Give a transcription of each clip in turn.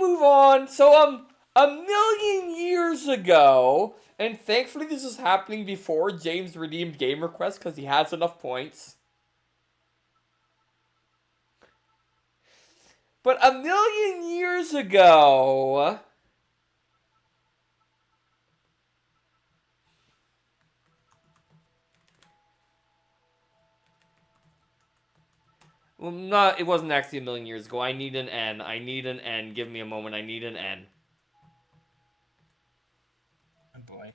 move on. So, a million years ago, and thankfully this is happening before James redeemed game request because he has enough points. But a million years ago, well, not, it wasn't actually a million years ago. I need an N. I need an N. Give me a moment. I need an N. Oh boy.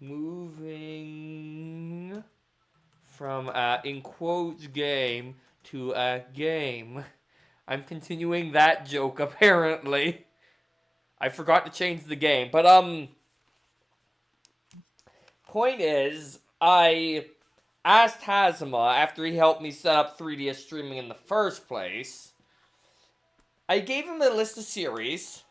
Moving from in quotes game to a game. I'm continuing that joke apparently. I forgot to change the game, but point is, I asked Hazama after he helped me set up 3DS streaming in the first place. I gave him a list of series,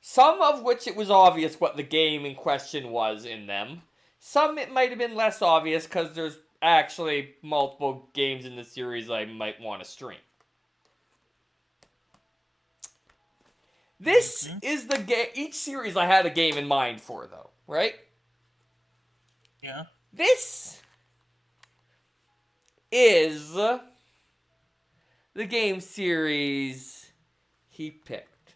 some of which it was obvious what the game in question was in them. Some it might have been less obvious because there's actually multiple games in the series I might want to stream. This is the game. Each series I had a game in mind for, though, right? Yeah. This is the game series he picked.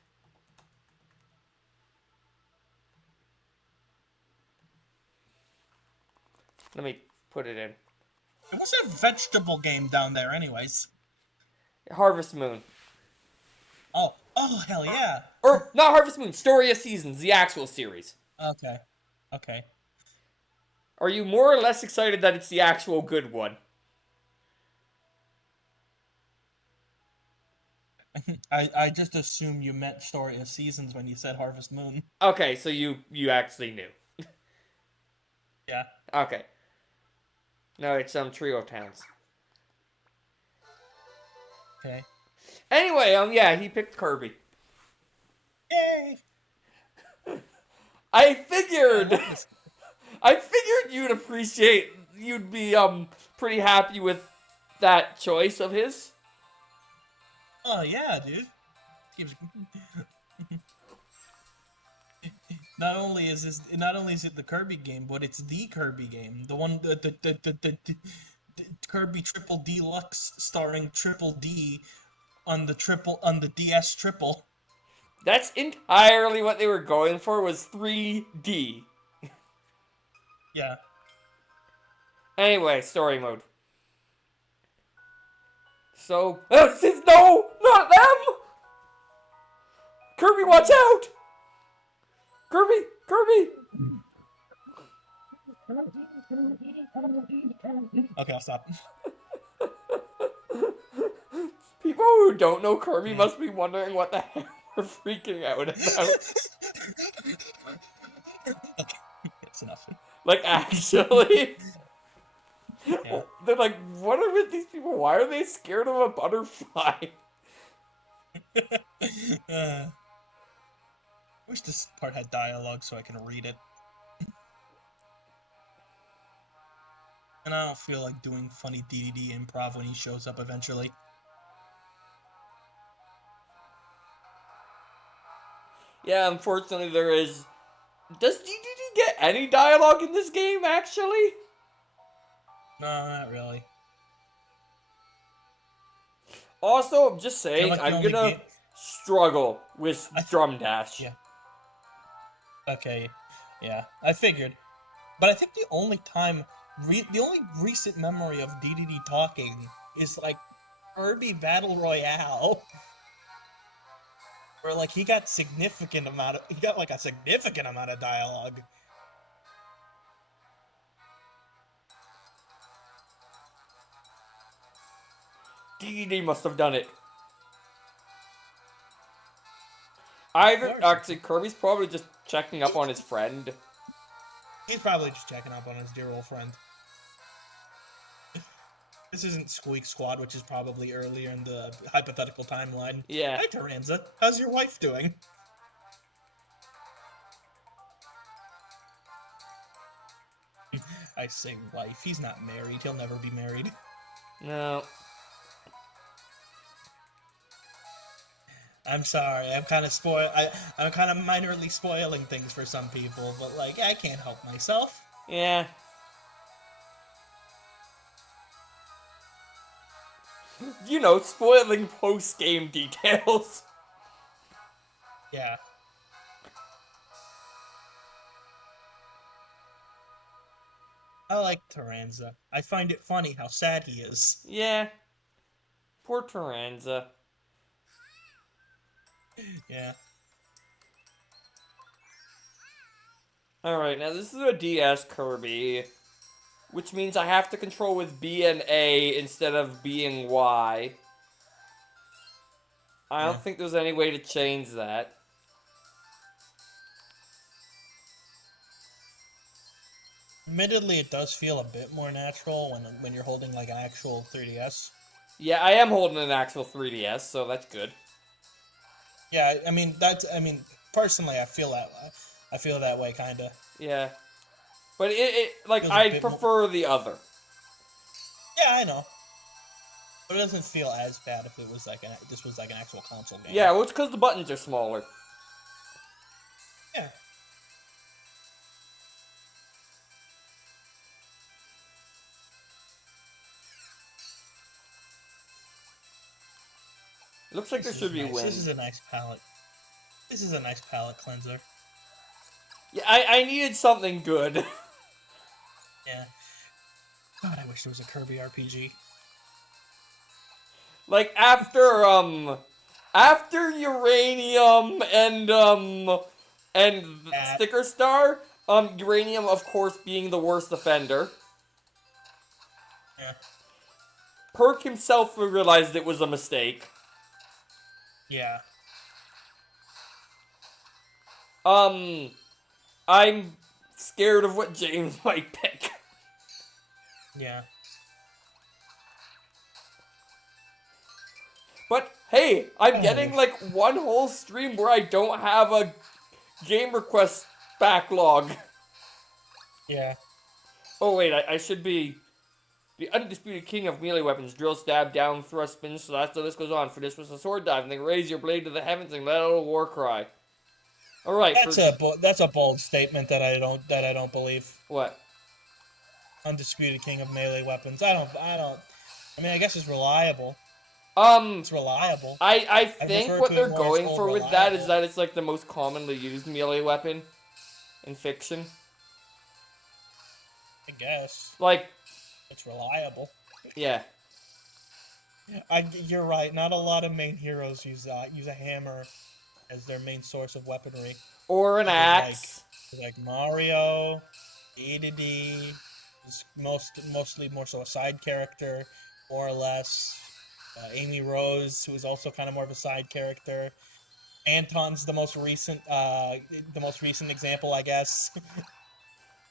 Let me put it in. What's that vegetable game down there, anyways? Harvest Moon. Oh, hell yeah. Or, not Harvest Moon, Story of Seasons, the actual series. Okay. Are you more or less excited that it's the actual good one? I just assumed you meant Story of Seasons when you said Harvest Moon. Okay, so you actually knew. Yeah. Okay. No, it's Trio Towns. Okay. Anyway, yeah, he picked Kirby. Yay! I figured you'd be pretty happy with that choice of his. Oh yeah, dude. Not only is it the Kirby game, but it's the Kirby game. The one the Kirby Triple Deluxe starring Triple D on the DS Triple. That's entirely what they were going for, was 3D. Yeah. Anyway, story mode. So, no, not them! Kirby, watch out! Kirby! Okay, I'll stop. People who don't know Kirby must be wondering what the hell we're freaking out about. Okay, that's enough. Like, actually. Yeah. They're like, what are with these people? Why are they scared of a butterfly? Wish this part had dialogue so I can read it. And I don't feel like doing funny DDD improv when he shows up eventually. Yeah, unfortunately there is... Does DDD get any dialogue in this game, actually? No, not really. Also, I'm just saying, like I'm gonna struggle with Drum Dash. Yeah. Okay, yeah, I figured. But I think the only recent memory of DDD talking is like Kirby Battle Royale, where like he got a significant amount of dialogue. DDD must have done it. Actually, Kirby's probably just checking up on his friend. He's probably just checking up on his dear old friend. This isn't Squeak Squad, which is probably earlier in the hypothetical timeline. Yeah. Hi, Taranza. How's your wife doing? I say wife. He's not married. He'll never be married. No. I'm sorry. I'm kind of I'm kind of minorly spoiling things for some people, but like I can't help myself. Yeah. You know, spoiling post-game details. Yeah. I like Taranza. I find it funny how sad he is. Yeah. Poor Taranza. Yeah. Alright, now this is a DS Kirby, which means I have to control with B and A instead of B and Y. I Yeah. don't think there's any way to change that. Admittedly, it does feel a bit more natural when you're holding like an actual 3DS. Yeah, I am holding an actual 3DS, so that's good. Yeah, I mean personally I feel that way kind of. Yeah. But like, Feels a I bit more. prefer the other. Yeah, I know. But it doesn't feel as bad if it was like this was like an actual console game. Yeah, well, it's because the buttons are smaller. Yeah. Looks like there This is should be nice. This wind. is a nice palette. This is a nice palette cleanser. Yeah, I needed something good. Yeah. God, I wish there was a Kirby RPG. Like, after Uranium and That. Sticker Star, Uranium, of course, being the worst offender. Yeah. Perk himself realized it was a mistake. Yeah. I'm scared of what James might pick. Yeah. But hey, I'm getting Oh. like one whole stream where I don't have a game request backlog. Yeah. Oh wait, I should be the undisputed king of melee weapons. Drill, stab, down, thrust, spin, slash, the list goes on. For this was a sword dive, and then raise your blade to the heavens and let out a war cry. Alright, for... That's a bold statement that I don't believe. What? Undisputed king of melee weapons. I mean, I guess it's reliable. It's reliable. I I think refer what to it they're more as going old for with that is reliable. that it's like the most commonly used melee weapon in fiction. I guess Like, it's reliable. yeah. You're right. Not a lot of main heroes use a hammer as their main source of weaponry. Or an axe. Like Mario, Dedede, is mostly more so a side character, more or less. Amy Rose, who is also kind of more of a side character. Anton's the most recent example, I guess.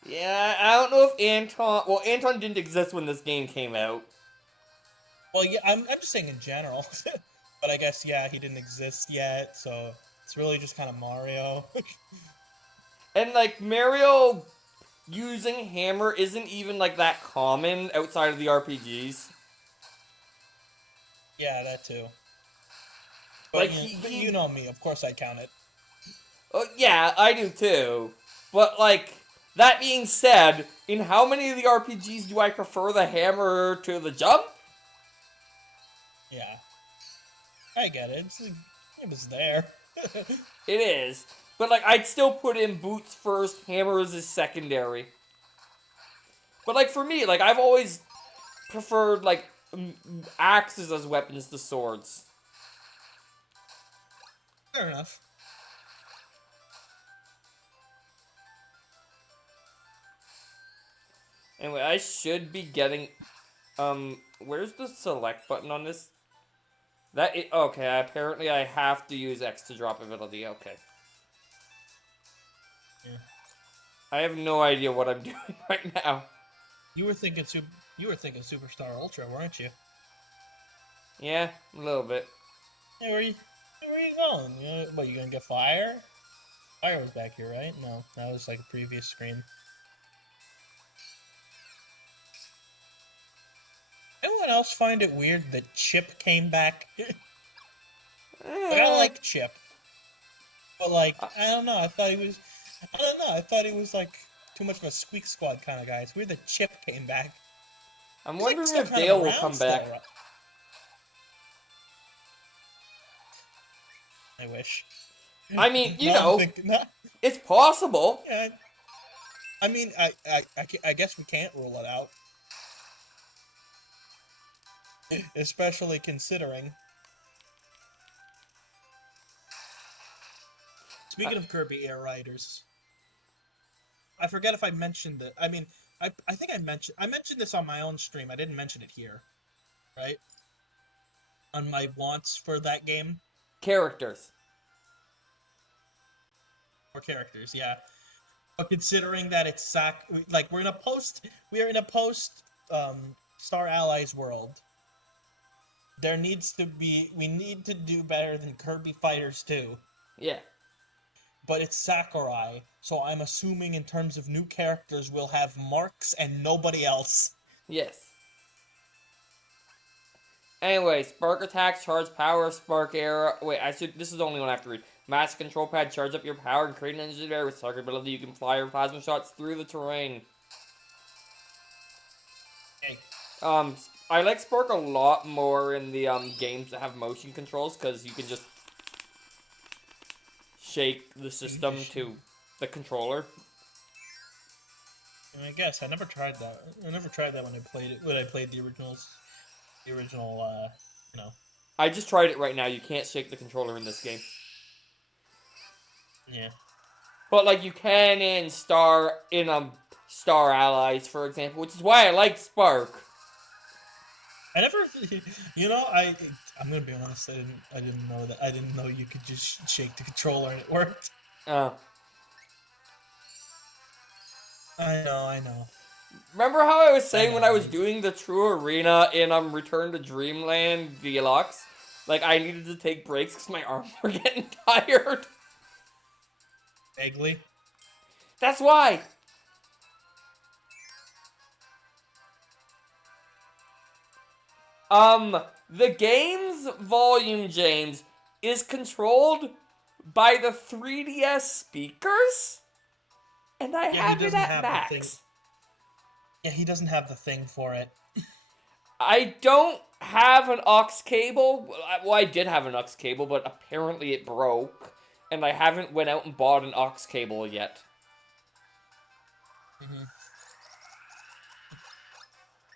Yeah, I don't know if Anton... Well, Anton didn't exist when this game came out. Well, yeah, I'm just saying in general, but I guess yeah, he didn't exist yet, so it's really just kind of Mario. And, like, Mario using hammer isn't even, like, that common outside of the RPGs. Yeah, that too. Like, But you know me, of course I count it. Oh, yeah, I do too. But, like, that being said, in how many of the RPGs do I prefer the hammer to the jump? Yeah, I get it. It was there. It is. But, like, I'd still put in boots first, hammers is secondary. But, like, for me, like, I've always preferred, like, axes as weapons to swords. Fair enough. Anyway, I should be getting... where's the select button on this? Okay, apparently I have to use X to drop ability, okay. Yeah. I have no idea what I'm doing right now. You were thinking Superstar Ultra, weren't you? Yeah, a little bit. Hey, where you going? You gonna get fire? Fire was back here, right? No, that was like a previous screen. Anyone else find it weird that Chip came back? Like, I like chip. But like, Uh, I don't know. I thought he was. I don't know. I thought he was like too much of a Squeak Squad kind of guy. It's weird that Chip came back. I'm He's like wondering still if kind of Dale will around come still, back. right? I wish. I mean, you Now I'm know, thinking. Not, it's possible. yeah. I mean, I guess we can't rule it out, especially considering. Uh, Speaking of Kirby Air Riders, I forget if I mentioned it. I mean, I think I mentioned this on my own stream. I didn't mention it here, right? On my wants for that game characters. or characters, yeah. But considering that it's like we are in a post Star Allies world. We need to do better than Kirby Fighters 2. Yeah. But it's Sakurai, so I'm assuming in terms of new characters we'll have Marks and nobody else. Yes. Anyway, spark attack, charge power, spark air. Wait, this is the only one I have to read. Mass control pad, charge up your power and create an energy barrier with spark ability. You can fire plasma shots through the terrain. Hey, I like spark a lot more in the games that have motion controls because you can just shake the system to the controller. I guess I never tried that. I never tried that when I played it. When I played the originals, the original, you know. I just tried it right now. You can't shake the controller in this game. Yeah. But like you can in Star Allies, for example, which is why I like Spark. I never, I'm gonna be honest. I didn't know that. I didn't know you could just shake the controller and it worked. Uh, I know. Remember how I was saying when I was doing the True Arena in Return to Dreamland Deluxe? Like, I needed to take breaks because my arms were getting tired. Vaguely. That's why. The game's volume, James, is controlled by the 3DS speakers? And I have it at max. Yeah, he doesn't have the thing for it. I don't have an aux cable. Well, I did have an aux cable, but apparently it broke. And I haven't went out and bought an aux cable yet. Mm-hmm.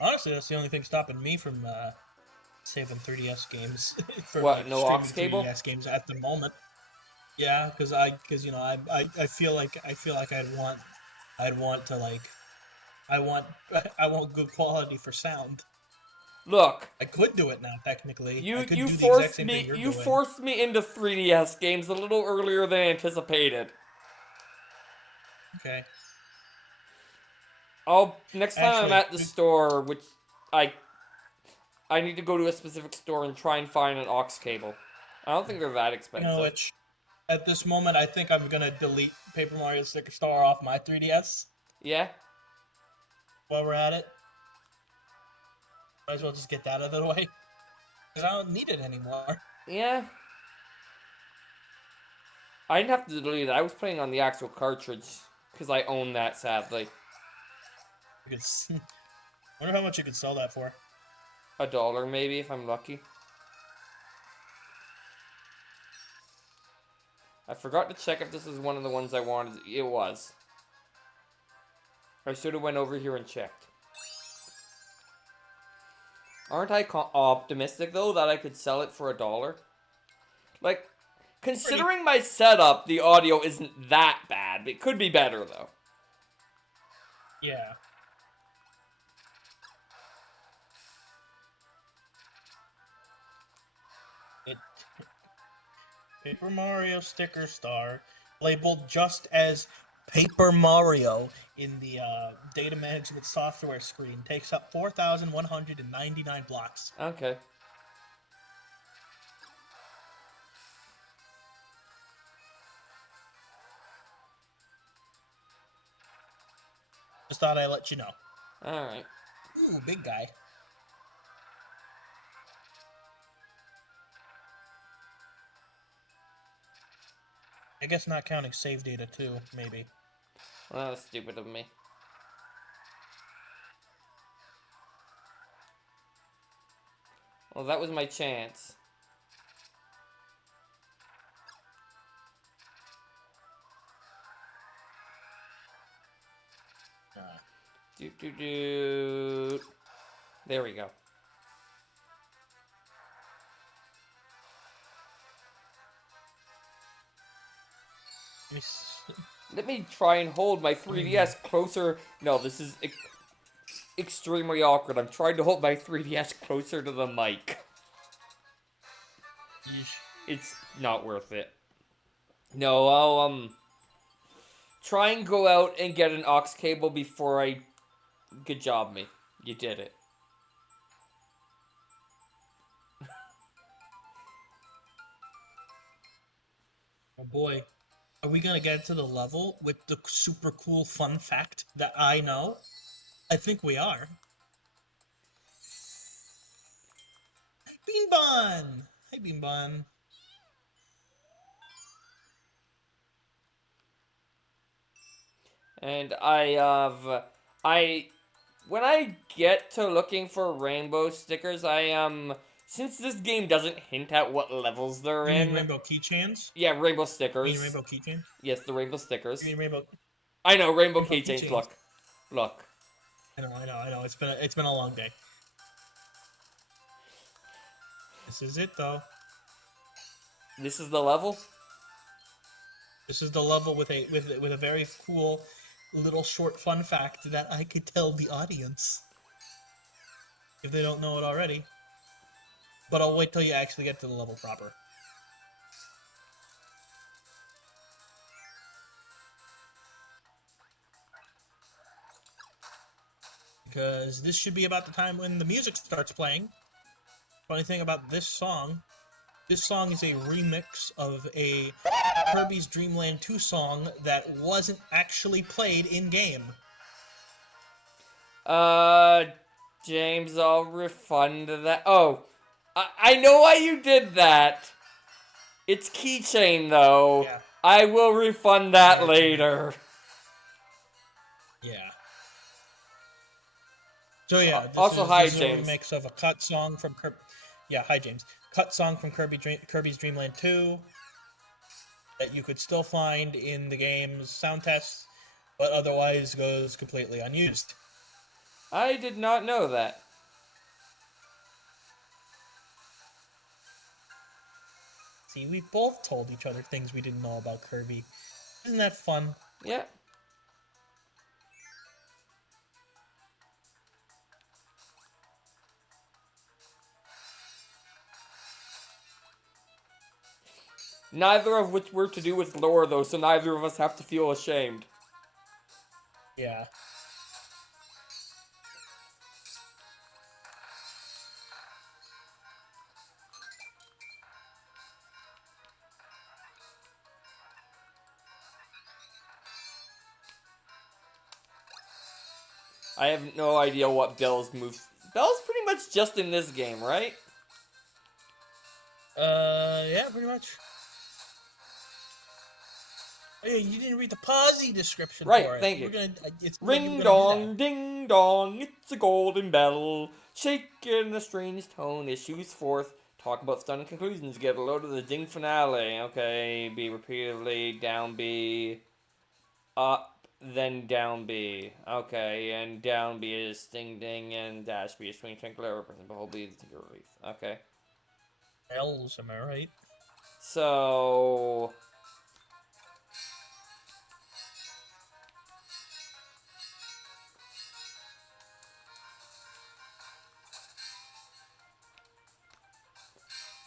Honestly, that's the only thing stopping me from saving 3DS games for What? like No aux streaming cable? 3DS games at the moment. Yeah, because I feel like I'd want to like I want I want good quality for sound. Look, I could do it now technically. I could you do the exact forced same me thing you're you doing. forced me into 3DS games a little earlier than anticipated. Okay. Next time I'm at the store, which I need to go to a specific store and try and find an aux cable. I don't think they're that expensive. You know which, at this moment, I think I'm gonna delete Paper Mario Sticker Star off my 3DS. Yeah? While we're at it, might as well just get that out of the way, because I don't need it anymore. Yeah. I didn't have to delete it. I was playing on the actual cartridge, because I own that, sadly. You could wonder how much you could sell that for. $1 maybe, if I'm lucky. I forgot to check if this is one of the ones I wanted. It was. I should have went over here and checked. Aren't I optimistic, though, that I could sell it for $1? Like, considering my setup, the audio isn't that bad. It could be better, though. Yeah. Paper Mario Sticker Star, labeled just as Paper Mario in the data management software screen, takes up 4,199 blocks. Okay. Just thought I'd let you know. Alright. Ooh, big guy. I guess not counting save data too, maybe. Well, that was stupid of me. Well, that was my chance. Do. There we go. Let me try and hold my 3DS closer. No, this is extremely awkward. I'm trying to hold my 3DS closer to the mic. It's not worth it. No, I'll try and go out and get an aux cable before I... Good job, me. You did it. Oh boy. Are we gonna get to the level with the super cool fun fact that I know? I think we are. Bean Bun! Hi, Bean Bun. And when I get to looking for rainbow stickers, since this game doesn't hint at what levels they're You mean in. rainbow keychains? Yeah, rainbow You stickers. mean rainbow keychains? Yes, the rainbow stickers. You mean rainbow... I know, rainbow Rainbow keychains, keychains. Look. I know. It's been a long day. This is it, though. This is the level? This is the level with a very cool little short fun fact that I could tell the audience if they don't know it already. But I'll wait till you actually get to the level proper. Because this should be about the time when the music starts playing. Funny thing about this song is a remix of a Kirby's Dream Land 2 song that wasn't actually played in-game. James, I'll refund that. Oh, I know why you did that. It's keychain, though. Yeah. I will refund that later. Yeah. So yeah, this is James. a remix of a cut song from Kirby. Yeah, hi James. Cut song from Kirby's Dream Land 2 that you could still find in the game's sound tests, but otherwise goes completely unused. I did not know that. See, we both told each other things we didn't know about Kirby. Isn't that fun? Yeah. Neither of which were to do with lore, though, so neither of us have to feel ashamed. Yeah. I have no idea what Bell's moves. Bell's pretty much just in this game, right? Yeah, pretty much. Oh, yeah, you didn't read the Posy description for it. Right, thank you. Ring dong, ding dong, it's a golden bell. Shaking a strange tone, issues forth. Talk about stunning conclusions, get a load of the ding finale. Okay, B repeatedly, down B, up, then down B. Okay, and down B is ding ding, and dash B is swing twinkler, represent behold B, the tinker relief. Okay. L's, am I right? So...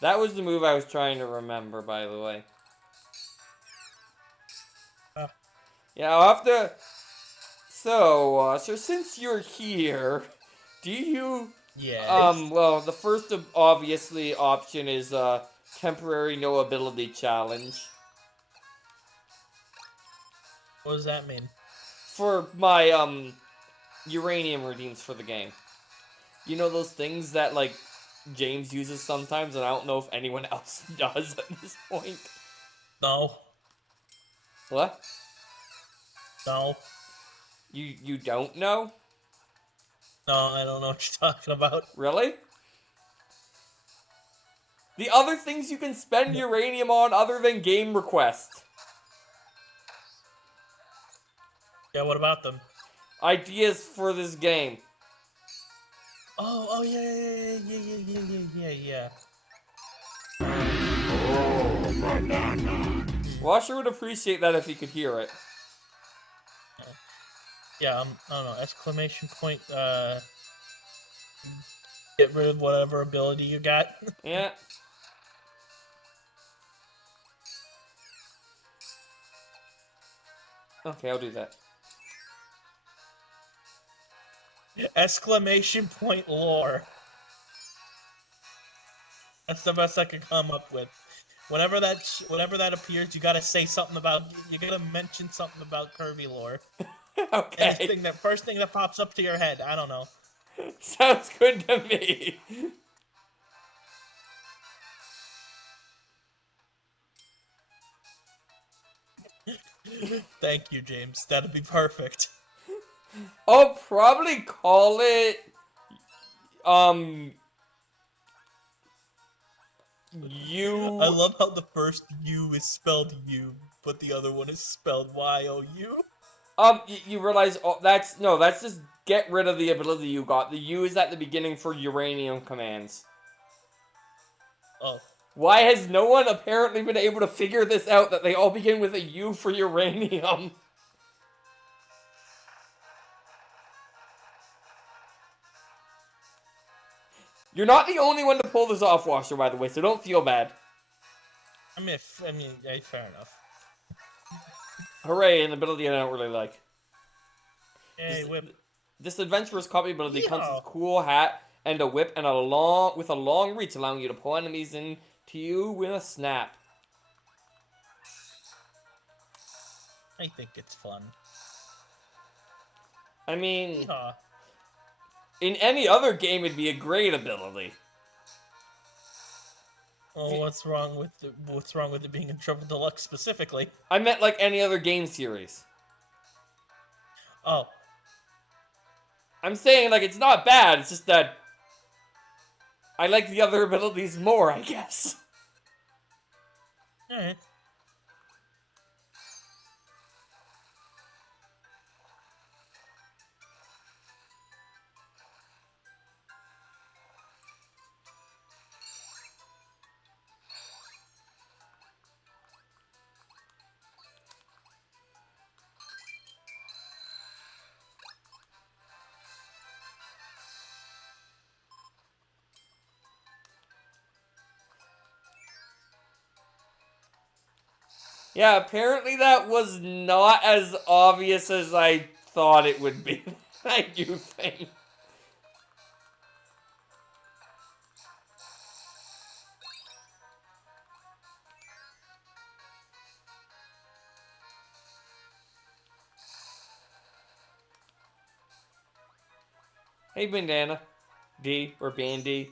That was the move I was trying to remember, by the way. Yeah, I'll have to... So, since you're here, do you... Yes. Well, the first obviously option is temporary no ability challenge. What does that mean? For my, uranium redeems for the game. You know those things that, like, James uses sometimes, and I don't know if anyone else does at this point. No. What? No. You don't know? No, I don't know what you're talking about. Really? The other things you can spend uranium on other than game requests. Yeah, what about them? Ideas for this game. Oh, yeah. Washer would appreciate that if he could hear it. Yeah, I don't know, exclamation point, get rid of whatever ability you got. Yeah. Okay, I'll do that. Exclamation point lore. That's the best I could come up with. Whenever that appears, you gotta say something about. You gotta mention something about Kirby lore. Okay. First thing that pops up to your head. I don't know. Sounds good to me. Thank you, James. That'd be perfect. I'll probably call it you. I love how the first U is spelled U, but the other one is spelled Y-O-U. You realize that's just get rid of the ability you got. The U is at the beginning for uranium commands. Oh. Why has no one apparently been able to figure this out, that they all begin with a U for uranium? You're not the only one to pull this off, Washer, by the way, so don't feel bad. Fair enough. Hooray, an ability I don't really like. Hey, whip. This adventurous copy ability comes Yeehaw. with a cool hat and a whip and a long reach, allowing you to pull enemies into you with a snap. I think it's fun. I mean, Yeehaw. in any other game, it'd be a great ability. Well, what's wrong with it being in Triple Deluxe specifically? I meant like any other game series. Oh. I'm saying, like, it's not bad, it's just that I like the other abilities more, I guess. Alright. Yeah, apparently that was not as obvious as I thought it would be. Thank you, thing. Hey, Bandana D, or Bandy,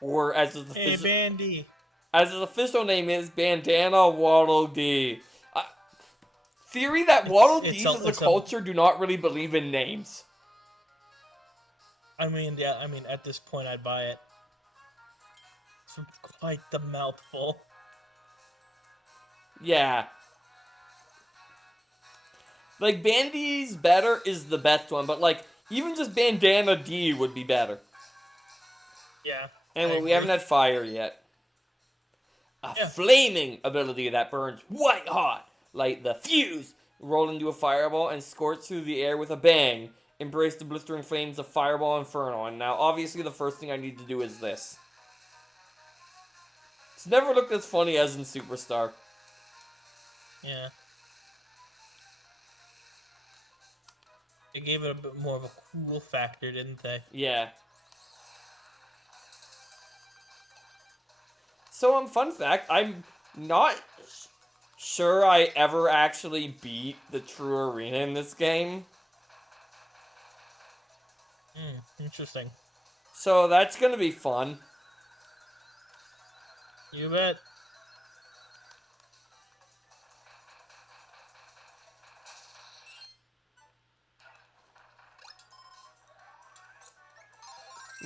or as his Hey, official, Bandy. as his official name is, Bandana Waddle D. Theory that Waddle Dees as a culture do not really believe in names. At this point, I'd buy it. It's quite the mouthful. Yeah. Like, Bandy's better is the best one, but, like, even just Bandana D would be better. Yeah. Anyway, we haven't had fire yet. A flaming ability that burns white hot, like the fuse. Roll into a fireball and scorch through the air with a bang. Embrace the blistering flames of Fireball Inferno. And now, obviously, the first thing I need to do is this. It's never looked as funny as in Superstar. Yeah. They gave it a bit more of a cool factor, didn't they? Yeah. So, fun fact, I'm not sure I ever actually beat the true arena in this game. Interesting. So, that's gonna be fun. You bet.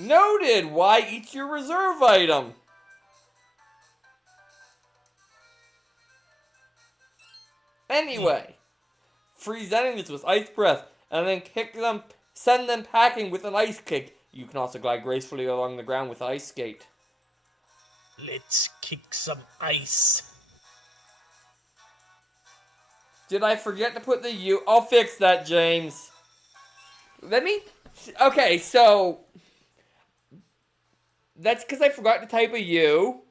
Noted! Why eat your reserve item? Anyway, freeze enemies with ice breath, and then send them packing with an ice kick. You can also glide gracefully along the ground with ice skate. Let's kick some ice. Did I forget to put the U? I'll fix that, James. Let me... Okay, so... That's because I forgot to type a U.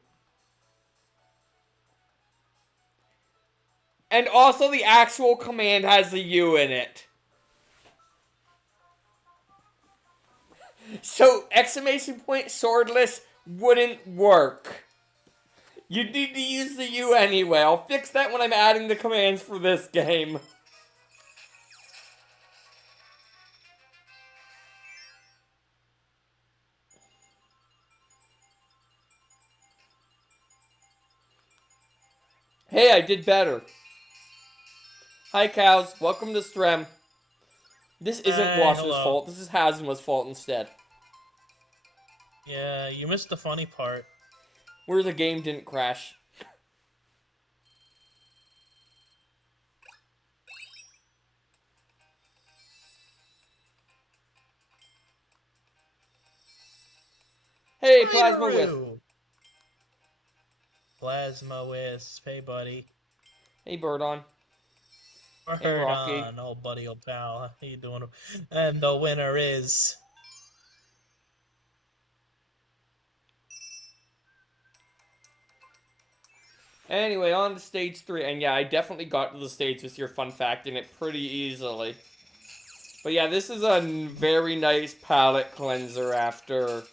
And also the actual command has a U in it. So, exclamation point swordless wouldn't work. You need to use the U anyway. I'll fix that when I'm adding the commands for this game. Hey, I did better. Hi, cows. Welcome to Strem. This isn't Washington's fault. This is Hazuma's fault instead. Yeah, you missed the funny part. Where the game didn't crash. Hey, Plasma Wisp. Plasma Wisp. Hey, buddy. Hey, Birdon. Hey, Rocky. old buddy, old pal. How you doing? And the winner is... Anyway, on to stage 3. And yeah, I definitely got to the stage with your fun fact in it pretty easily. But yeah, this is a very nice palate cleanser after...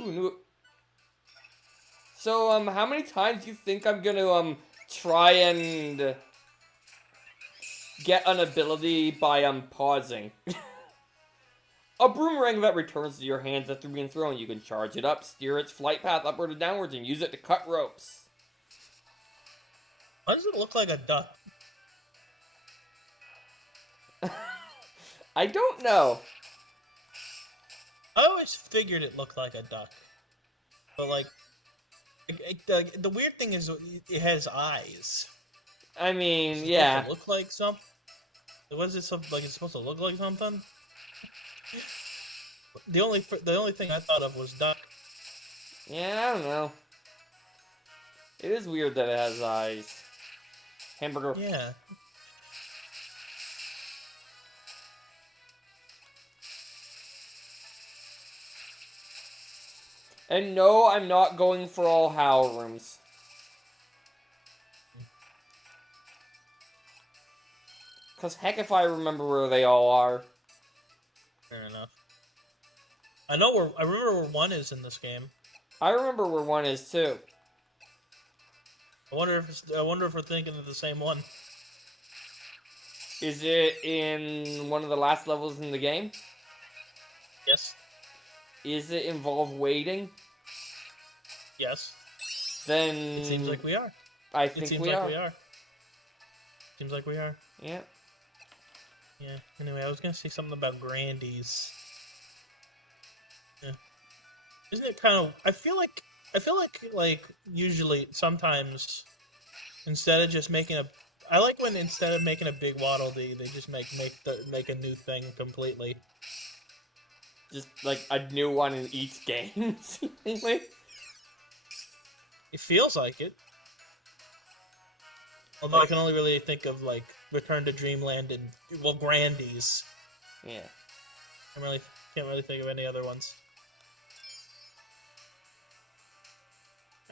Ooh, new... So, how many times do you think I'm gonna, try and get an ability by, pausing? A boomerang that returns to your hands after being thrown. You can charge it up, steer its flight path upward or downwards, and use it to cut ropes. Why does it look like a duck? I don't know. I always figured it looked like a duck. But, like, the weird thing is it has eyes. I mean, It's yeah. supposed to look like something? Was it like it's supposed to look like something? The only thing I thought of was duck. Yeah, I don't know. It is weird that it has eyes. Hamburger. Yeah. And no, I'm not going for all Howl rooms. Because heck if I remember where they all are. Fair enough. I remember where 1 is in this game. I remember where 1 is too. I wonder if we're thinking of the same one. Is it in one of the last levels in the game? Yes. Is it involve waiting? Yes. Then... It seems like we are. I think we are. Seems like we are. Yeah. Yeah. Anyway, I was gonna say something about Grandies. Yeah. Isn't it kind of? I feel like usually sometimes instead of just making a, I like when instead of making a big Waddle Dee, they just make a new thing completely. Just like a new one in each game, seemingly. It feels like it. Although I can only really think of like Return to Dreamland and Grandies. Yeah. Can't really think of any other ones.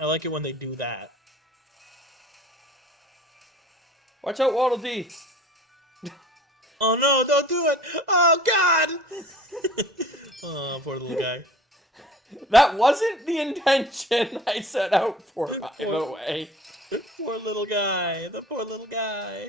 I like it when they do that. Watch out, Waddle Dee! Oh no, don't do it! Oh god! Oh, poor little guy. That wasn't the intention I set out for, by the way. The poor little guy. The poor little guy.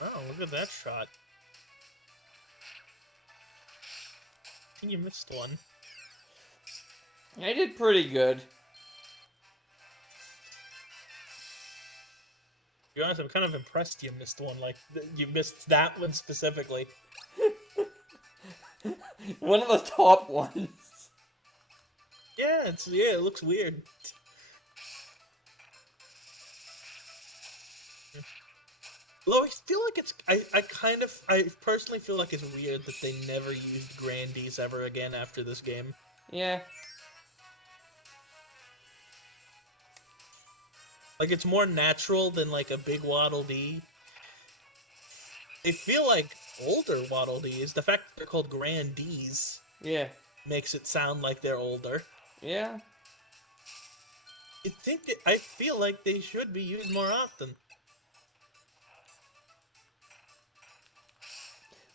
Oh, look at that shot. think you missed one. I did pretty good. To be honest, I'm kind of impressed you missed one. Like, you missed that one specifically. One of the top ones. Yeah, it looks weird. Although I feel like I personally feel like it's weird that they never used Grandies ever again after this game. Yeah. Like, it's more natural than, like, a big Waddle Dee. They feel like older Waddle Dees. The fact that they're called Grandies Yeah. makes it sound like they're older. Yeah. I feel like they should be used more often.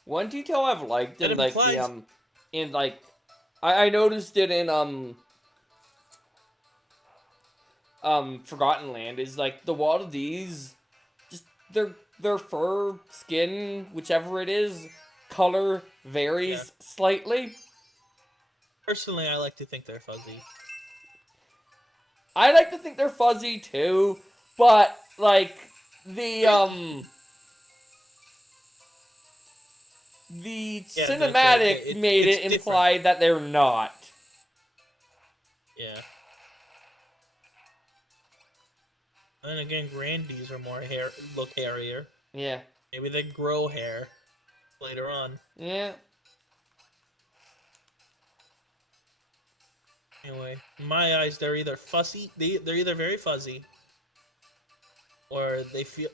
One detail I've liked That in like implies... I noticed it in Forgotten Land is like the Waddle Dees, just their fur, skin, whichever it is, color varies slightly. Personally, I like to think they're fuzzy. I like to think they're fuzzy too, but like the cinematic made it imply that they're not. Yeah. And again, Grandies are more look hairier. Yeah. Maybe they grow hair later on. Yeah. Anyway, in my eyes, they're either fuzzy. They're either very fuzzy, or they feel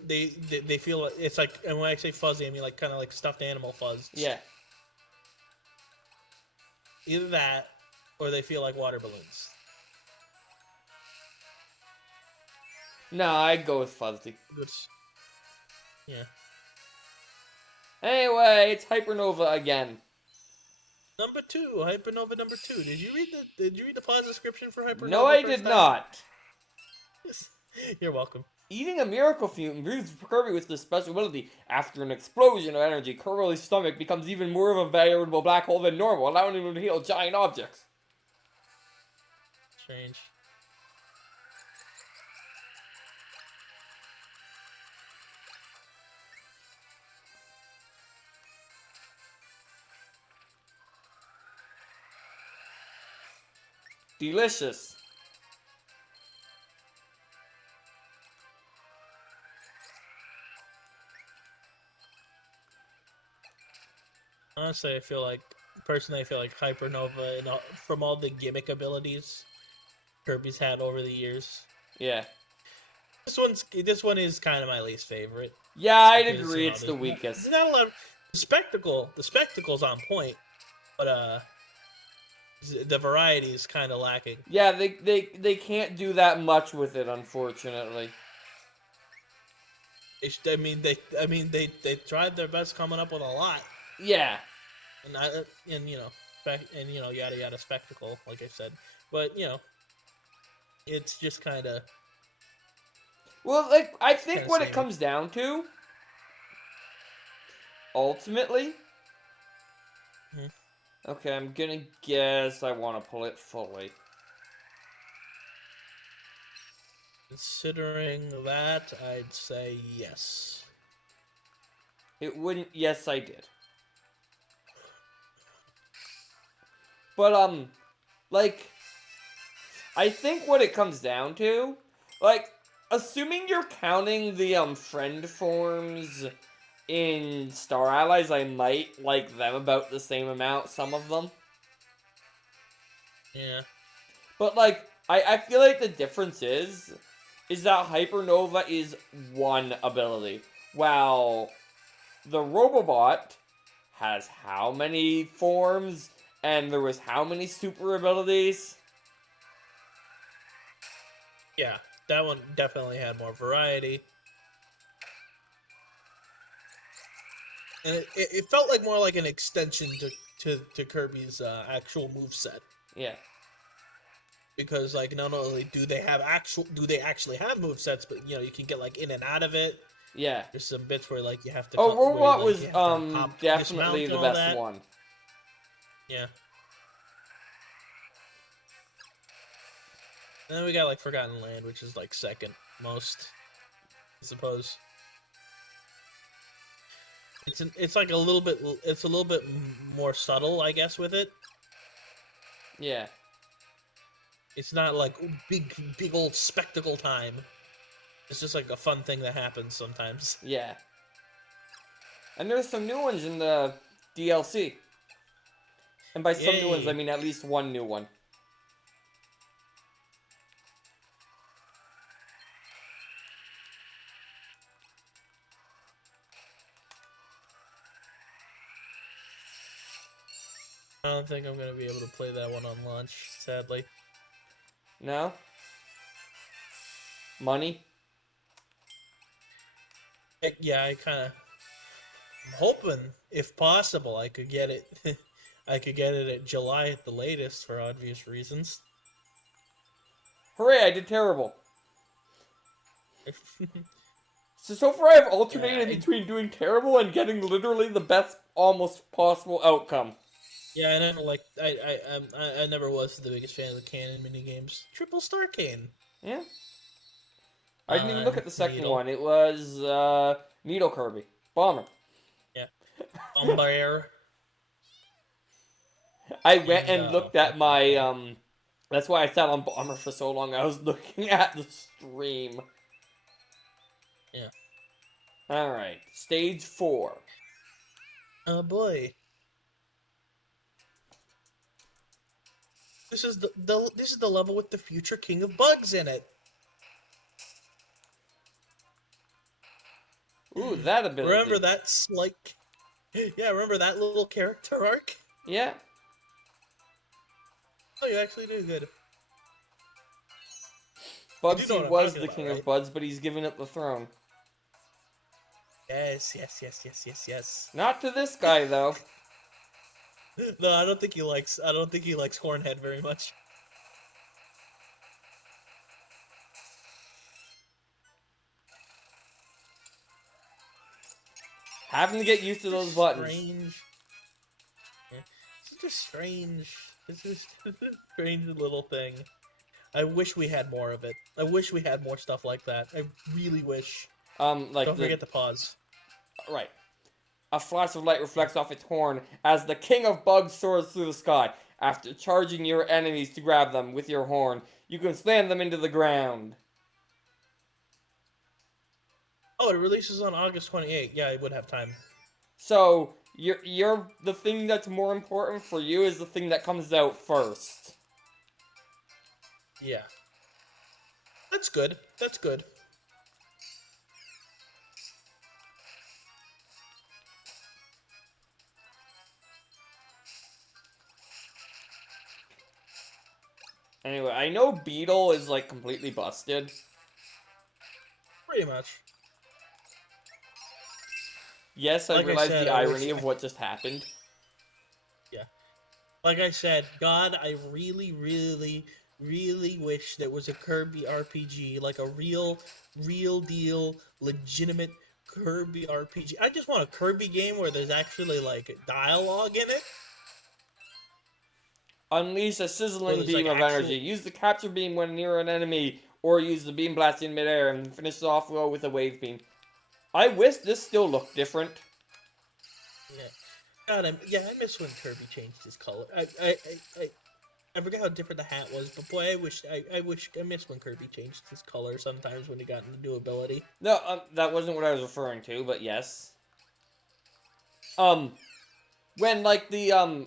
like, it's like, and when I say fuzzy, I mean like kind of like stuffed animal fuzz. Yeah. Either that, or they feel like water balloons. No, I'd go with fuzzy. Yeah. Anyway, it's Hypernova again. Number 2, Hypernova number 2. Did you read the plot description for Hypernova? No, I did not. You're welcome. Eating a miracle fruit imbues Kirby with this special ability. After an explosion of energy, Kirby's stomach becomes even more of a veritable black hole than normal, allowing him to heal giant objects. Strange. Delicious. Honestly, I feel like Hypernova, and from all the gimmick abilities Kirby's had over the years, Yeah. this one is kind of my least favorite. Yeah, I'd agree. It's the weakest. There's not a lot of the spectacle's on point, but the variety is kind of lacking. Yeah, they can't do that much with it, unfortunately. They tried their best coming up with a lot. Yeah. And yada yada spectacle, like I said, but it's just kind of. Well, like, I think what it comes down to, ultimately. Okay, I'm gonna guess I want to pull it fully. Considering that, I'd say yes. It wouldn't. Yes, I did. But, like, I think what it comes down to, like, assuming you're counting the, friend forms in Star Allies, I might like them about the same amount, some of them. Yeah. But, like, I feel like the difference is that Hypernova is one ability, while the Robobot has how many forms, and there was how many super abilities? Yeah, that one definitely had more variety. And it felt like more like an extension to Kirby's actual moveset. Yeah. Because, like, not only do they actually have movesets, but you can get like in and out of it. Yeah. There's some bits where like you have to. Oh, Robot was definitely the best one. Yeah. And then we got like Forgotten Land, which is like second most, I suppose. It's like a little bit. It's a little bit more subtle, I guess, with it. Yeah. It's not like big old spectacle time. It's just like a fun thing that happens sometimes. Yeah. And there's some new ones in the DLC. And by some new ones, I Yay! mean at least one new one. I don't think I'm gonna be able to play that one on launch, sadly. No? Money? Yeah, I kind of. I'm hoping, if possible, I could get it. I could get it at July at the latest for obvious reasons. Hooray, I did terrible. So far I've alternated Yeah, between doing terrible and getting literally the best almost possible outcome. yeah, I never like I never was the biggest fan of the Canon minigames. Triple Star Cane. Yeah. I didn't even look at the second Needle. one. It was Needle Kirby. Bomber. Yeah. Bomber. I went And and looked at my that's why I sat on Bomber for so long. I was looking at the stream. Yeah. Alright. Stage 4. Oh boy. This is the level with the future king of bugs in it. Ooh, that ability. Remember that's like yeah, remember that little character arc? Yeah. Oh, you actually do good. Bugsy what I'm was talking the about, king right? of buds, but he's given up the throne. Yes. Not to this guy though. No, I don't think he likes Hornhead very much. Having to get used to those buttons. Strange. Yeah. It's just strange. It's just a strange little thing. I wish we had more of it. I wish we had more stuff like that. I really wish. Like Don't forget to pause. right. A flash of light reflects off its horn as the king of bugs soars through the sky. After charging your enemies to grab them with your horn, you can slam them into the ground. Oh, it releases on August 28th. Yeah, I would have time. So you're the thing that's more important for you is the thing that comes out first. Yeah. That's good. That's good. Anyway, I know Beetle is like completely busted. Pretty much. Yes, I Like I realize said, the I irony wish of what just happened. Yeah. Like I said, God, I really, really, really wish there was a Kirby RPG, like a real deal, legitimate Kirby RPG. I just want a Kirby game where there's actually like dialogue in it. Unleash a Where sizzling there's like beam of actual energy. Use the capture beam when near an enemy, or use the beam blast in midair and finish it off low with a wave beam. I wish this still looked different. Yeah. God, I miss when Kirby changed his color. I forget how different the hat was, but boy, I miss when Kirby changed his color sometimes when he got into new ability. No, that wasn't what I was referring to, but yes. When like the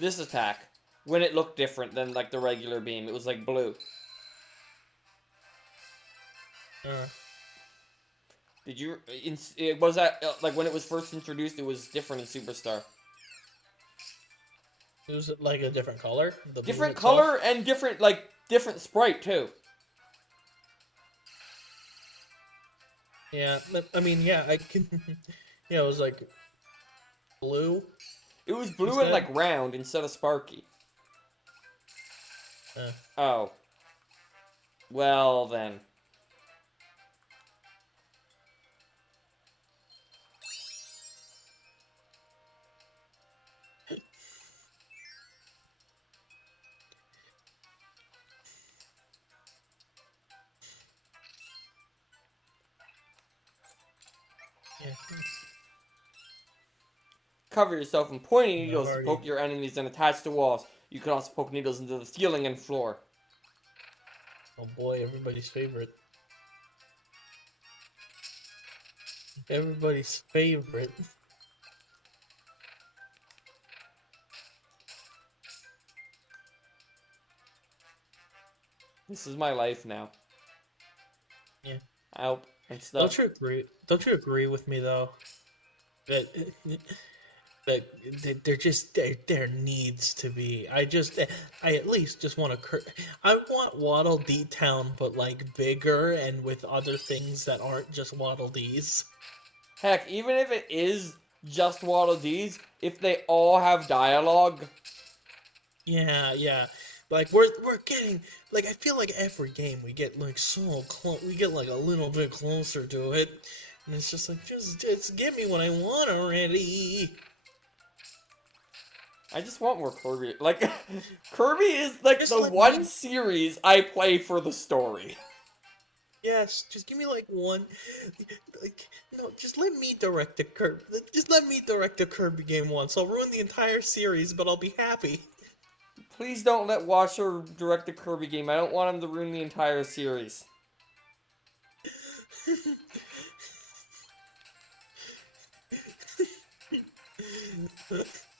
this attack, when it looked different than like the regular beam, it was like blue. Did you? Was that like when it was first introduced? It was different in Superstar. It was like a different color. The Different itself. color and different sprite too. Yeah, I mean, yeah, I can. Yeah, it was like blue. It was blue Instead? and like round instead of sparky. Oh. Well then. Cover yourself in pointy I've needles to already. poke your enemies and attach to walls. You can also poke needles into the ceiling and floor. Oh boy, everybody's favorite. Everybody's favorite. This is my life now. Yeah. Out and Don't stuff. you agree? Don't you agree with me though? That there needs to be. I at least just want to. I want Waddle Dee Town, but like bigger and with other things that aren't just Waddle Dees. Heck, even if it is just Waddle Dees, if they all have dialogue. Yeah, yeah. Like we're getting like I feel like every game we get like so close. We get like a little bit closer to it, and it's just like just give me what I want already. I just want more Kirby. Like, Kirby is like Just the let one me. series I play for the story. Yes, just give me like one. Like no, just let me direct the Kirby. Just let me direct the Kirby game once. I'll ruin the entire series, but I'll be happy. Please don't let Washer direct the Kirby game. I don't want him to ruin the entire series.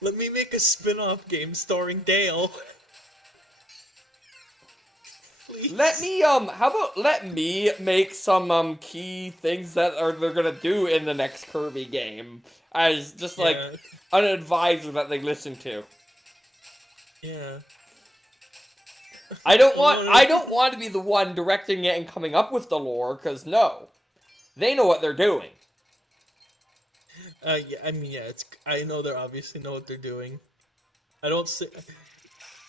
Let me make a spin-off game starring Dale. Please. How about let me make some key things that they're gonna do in the next Kirby game as just like Yeah, an advisor that they listen to. yeah. I don't I want wanna- I don't want to be the one directing it and coming up with the lore, cause no. They know what they're doing. Yeah, I mean, yeah. I know they obviously know what they're doing. I don't say.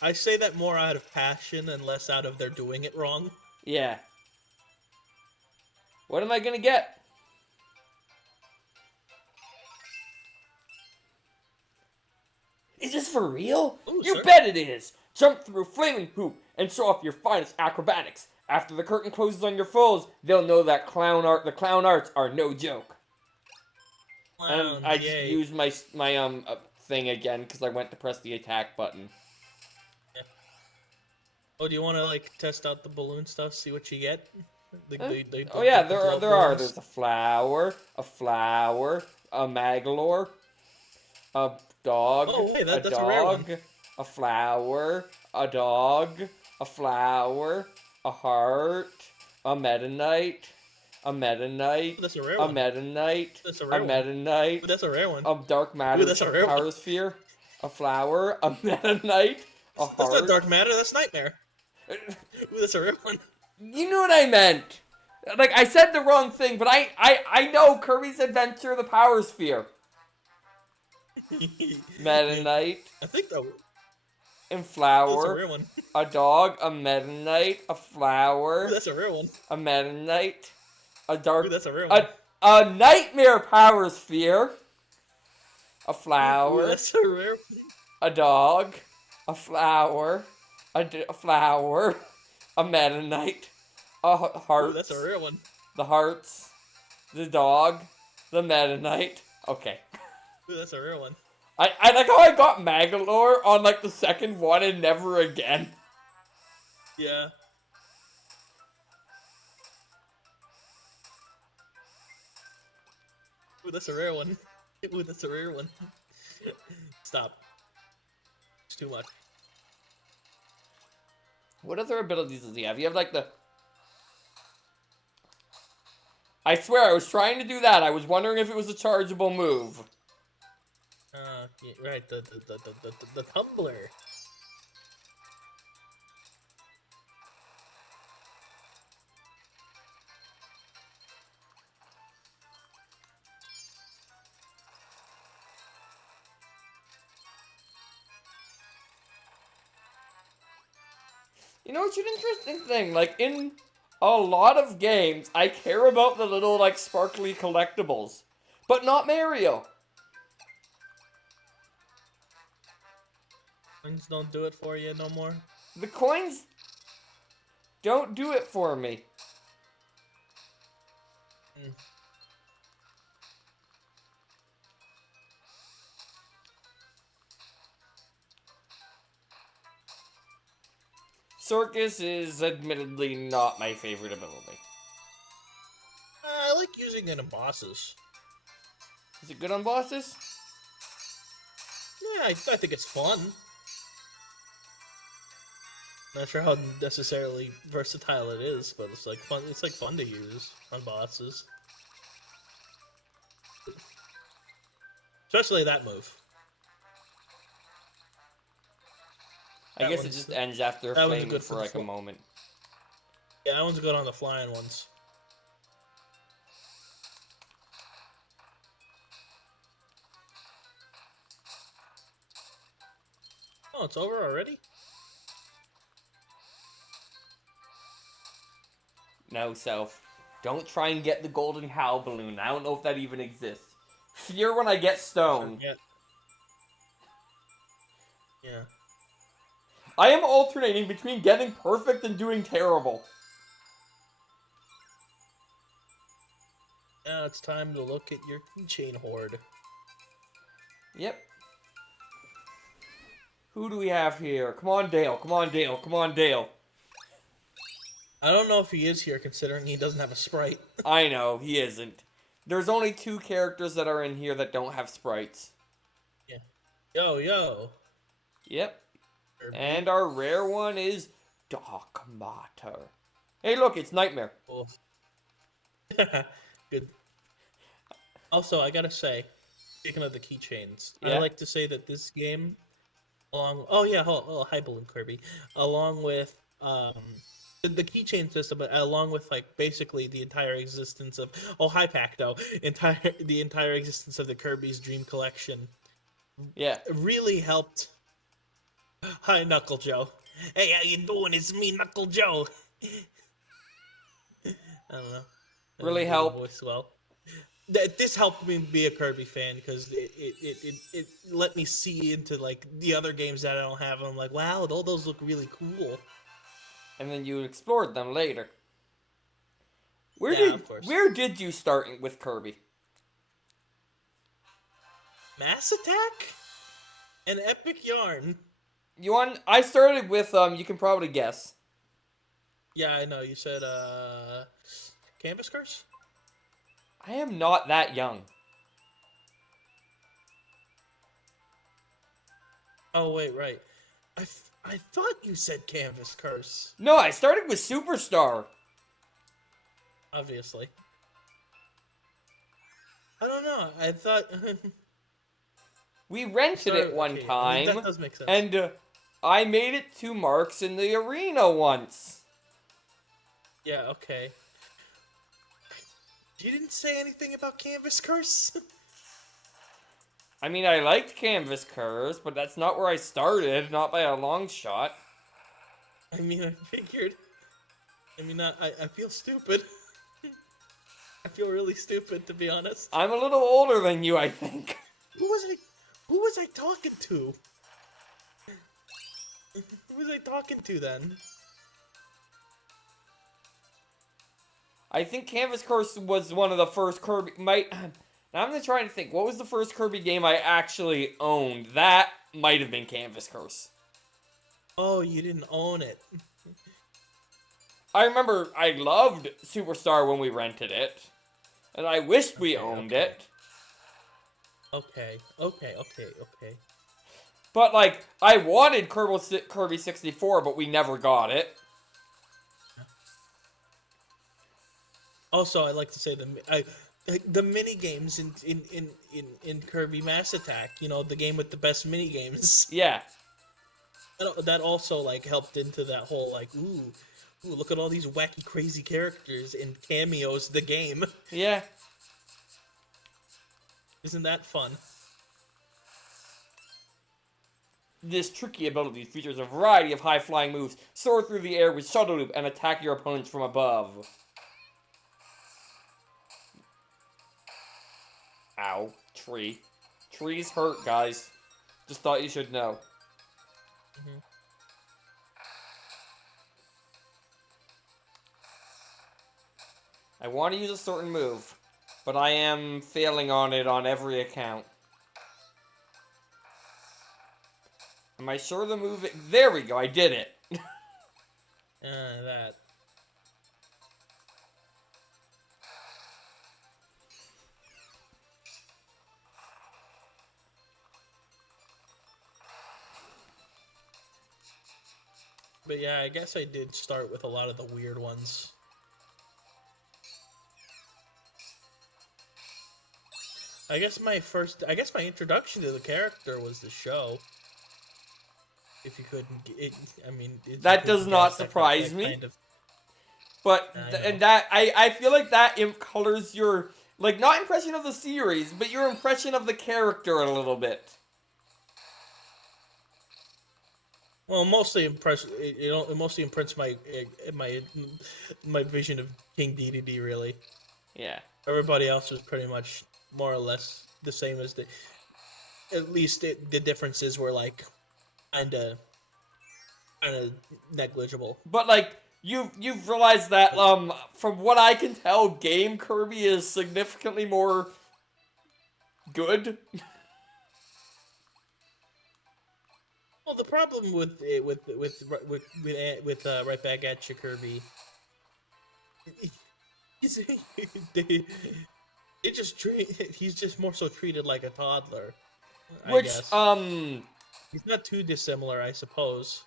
I say that more out of passion and less out of they're doing it wrong. Yeah. What am I gonna get? Is this for real? Oh, You sure. bet it is! Jump through a flaming hoop and show off your finest acrobatics. After the curtain closes on your foes, they'll know that the clown arts are no joke. And Clowns, I just yay. used my thing again because I went to press the attack button. Oh, do you want to like test out the balloon stuff? See what you get. Oh yeah, The glow there are. balloons? There's a flower, a Magalore, a dog, Oh wait, a that's a rare one. dog, a flower, a dog, a flower, a heart, a Meta Knight, a Meta Knight, That's a rare a one. Meta Knight, That's a a rare one. Meta Knight, Ooh, that's a rare one. a Dark Matter that's a rare one. Power Sphere, a flower, a Meta Knight, a That's not heart. dark matter. That's nightmare. Ooh, that's a rare one. You knew what I meant. Like, I said the wrong thing, but I know Kirby's Adventure, the Power Sphere. Meta Knight, I think that. and That's a flower, rare one. a dog, a Meta Knight, a flower, Ooh, that's a rare one. a Meta Knight, a dark, Ooh, that's a rare one. a Nightmare Power Sphere, a Ooh, flower, that's a rare one. a dog, a flower, a flower, a Meta Knight, a heart, Ooh, that's a rare one. the hearts, the dog, the Meta Knight. Okay. Ooh, that's a rare one. I like how I got Magalore on like the second one and never again. Yeah. Ooh, that's a rare one. Ooh, that's a rare one. Stop. It's too much. What other abilities does he have? You have like the... I swear, I was trying to do that. I was wondering if it was a chargeable move. Yeah, right. The tumbler. You know, it's an interesting thing. Like, in a lot of games, I care about the little, like, sparkly collectibles. But not Mario. Things don't do it for you no more. The coins don't do it for me. Circus is admittedly not my favorite ability. I like using it in bosses. Is it good on bosses? Yeah, I think it's fun. Not sure how necessarily versatile it is, but it's like fun. It's like fun to use on bosses, especially that move. I guess it just ends after that one's flaming good for the like a moment. Yeah, that one's good on the flying ones. Oh, it's over already? No, Self. Don't try and get the golden Howl balloon. I don't know if that even exists. Fear when I get stone. Forget. Yeah. I am alternating between getting perfect and doing terrible. Now it's time to look at your keychain hoard. Yep. Who do we have here? Come on, Dale. Come on, Dale. Come on, Dale. I don't know if he is here, considering he doesn't have a sprite. I know, he isn't. There's only 2 characters that are in here that don't have sprites. Yeah. Yo, yo. Yep. Kirby. And our rare one is Dark Matter. Hey, look, it's Nightmare. Cool. Good. Also, I gotta say, speaking of the keychains, Yeah? I like to say that this game, hi Balloon Kirby, along with the keychain system, but along with like basically the entire existence of hi Pacto, the entire existence of the Kirby's Dream Collection, Yeah. really helped. Hi Knuckle Joe. Hey, how you doing? It's me, Knuckle Joe. I don't know. Really helped. Voice well. This helped me be a Kirby fan because it let me see into like the other games that I don't have. I'm like, wow, all those look really cool. And then you explored them later. Of course. Where did you start with Kirby? Mass Attack? An Epic Yarn. I started with, you can probably guess. Yeah, I know. You said, Canvas Curse? I am not that young. Oh, wait, right. I thought you said Canvas Curse. No, I started with Superstar. Obviously. I don't know. I thought... We rented it one time. That does make sense. And I made it to Marks in the arena once. Yeah, okay. You didn't say anything about Canvas Curse? I mean, I liked Canvas Curse, but that's not where I started, not by a long shot. I mean, I figured. I mean, I feel stupid. I feel really stupid, to be honest. I'm a little older than you, I think. Who was I talking to? Who was I talking to then? I think Canvas Curse was one of the first Kirby... Now I'm trying to think, what was the first Kirby game I actually owned? That might have been Canvas Curse. Oh, you didn't own it. I remember I loved Superstar when we rented it. And I wished we owned it. Okay. But, like, I wanted Kirby 64, but we never got it. Also, I like to say the mini games in Kirby Mass Attack. You know, the game with the best mini games. Yeah. That also like helped into that whole like ooh, look at all these wacky crazy characters and cameos. The game. Yeah. Isn't that fun? This tricky ability features a variety of high-flying moves, soar through the air with shuttle loop, and attack your opponents from above. Ow. Tree. Trees hurt, guys. Just thought you should know. Mm-hmm. I want to use a certain move, but I am failing on it on every account. Am I sure the move... There we go, I did it. That. But yeah, I guess I did start with a lot of the weird ones. I guess my introduction to the character was the show. If you couldn't, I mean, if you That does couldn't not guess surprise that me. kind of. But I know. and that I feel like that colors your like not impression of the series, but your impression of the character a little bit. Well, mostly impressed. It mostly imprints my vision of King Dedede. Really, Yeah. everybody else was pretty much more or less the same as the. At least the differences were like kind of negligible. But like you've realized that from what I can tell, Game Kirby is significantly more good. Well, the problem with right back at you, Kirby. He's they, they just treat he's just more so treated like a toddler, I Which guess. He's not too dissimilar, I suppose.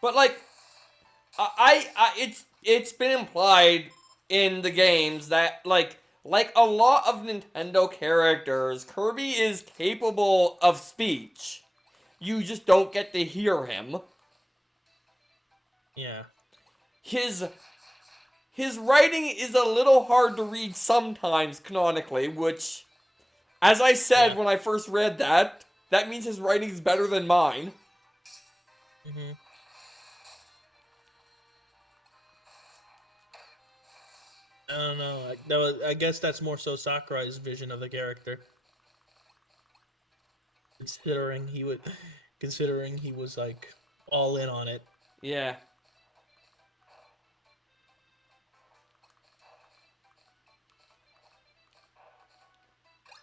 but like it's been implied in the games that like a lot of Nintendo characters, Kirby is capable of speech. You just don't get to hear him. Yeah. His his writing is a little hard to read sometimes canonically, which as I said Yeah. when I first read that, that means his writing is better than mine. hmm I don't know. I guess that's more so Sakurai's vision of the character. Considering he would, considering he was like all in on it. Yeah.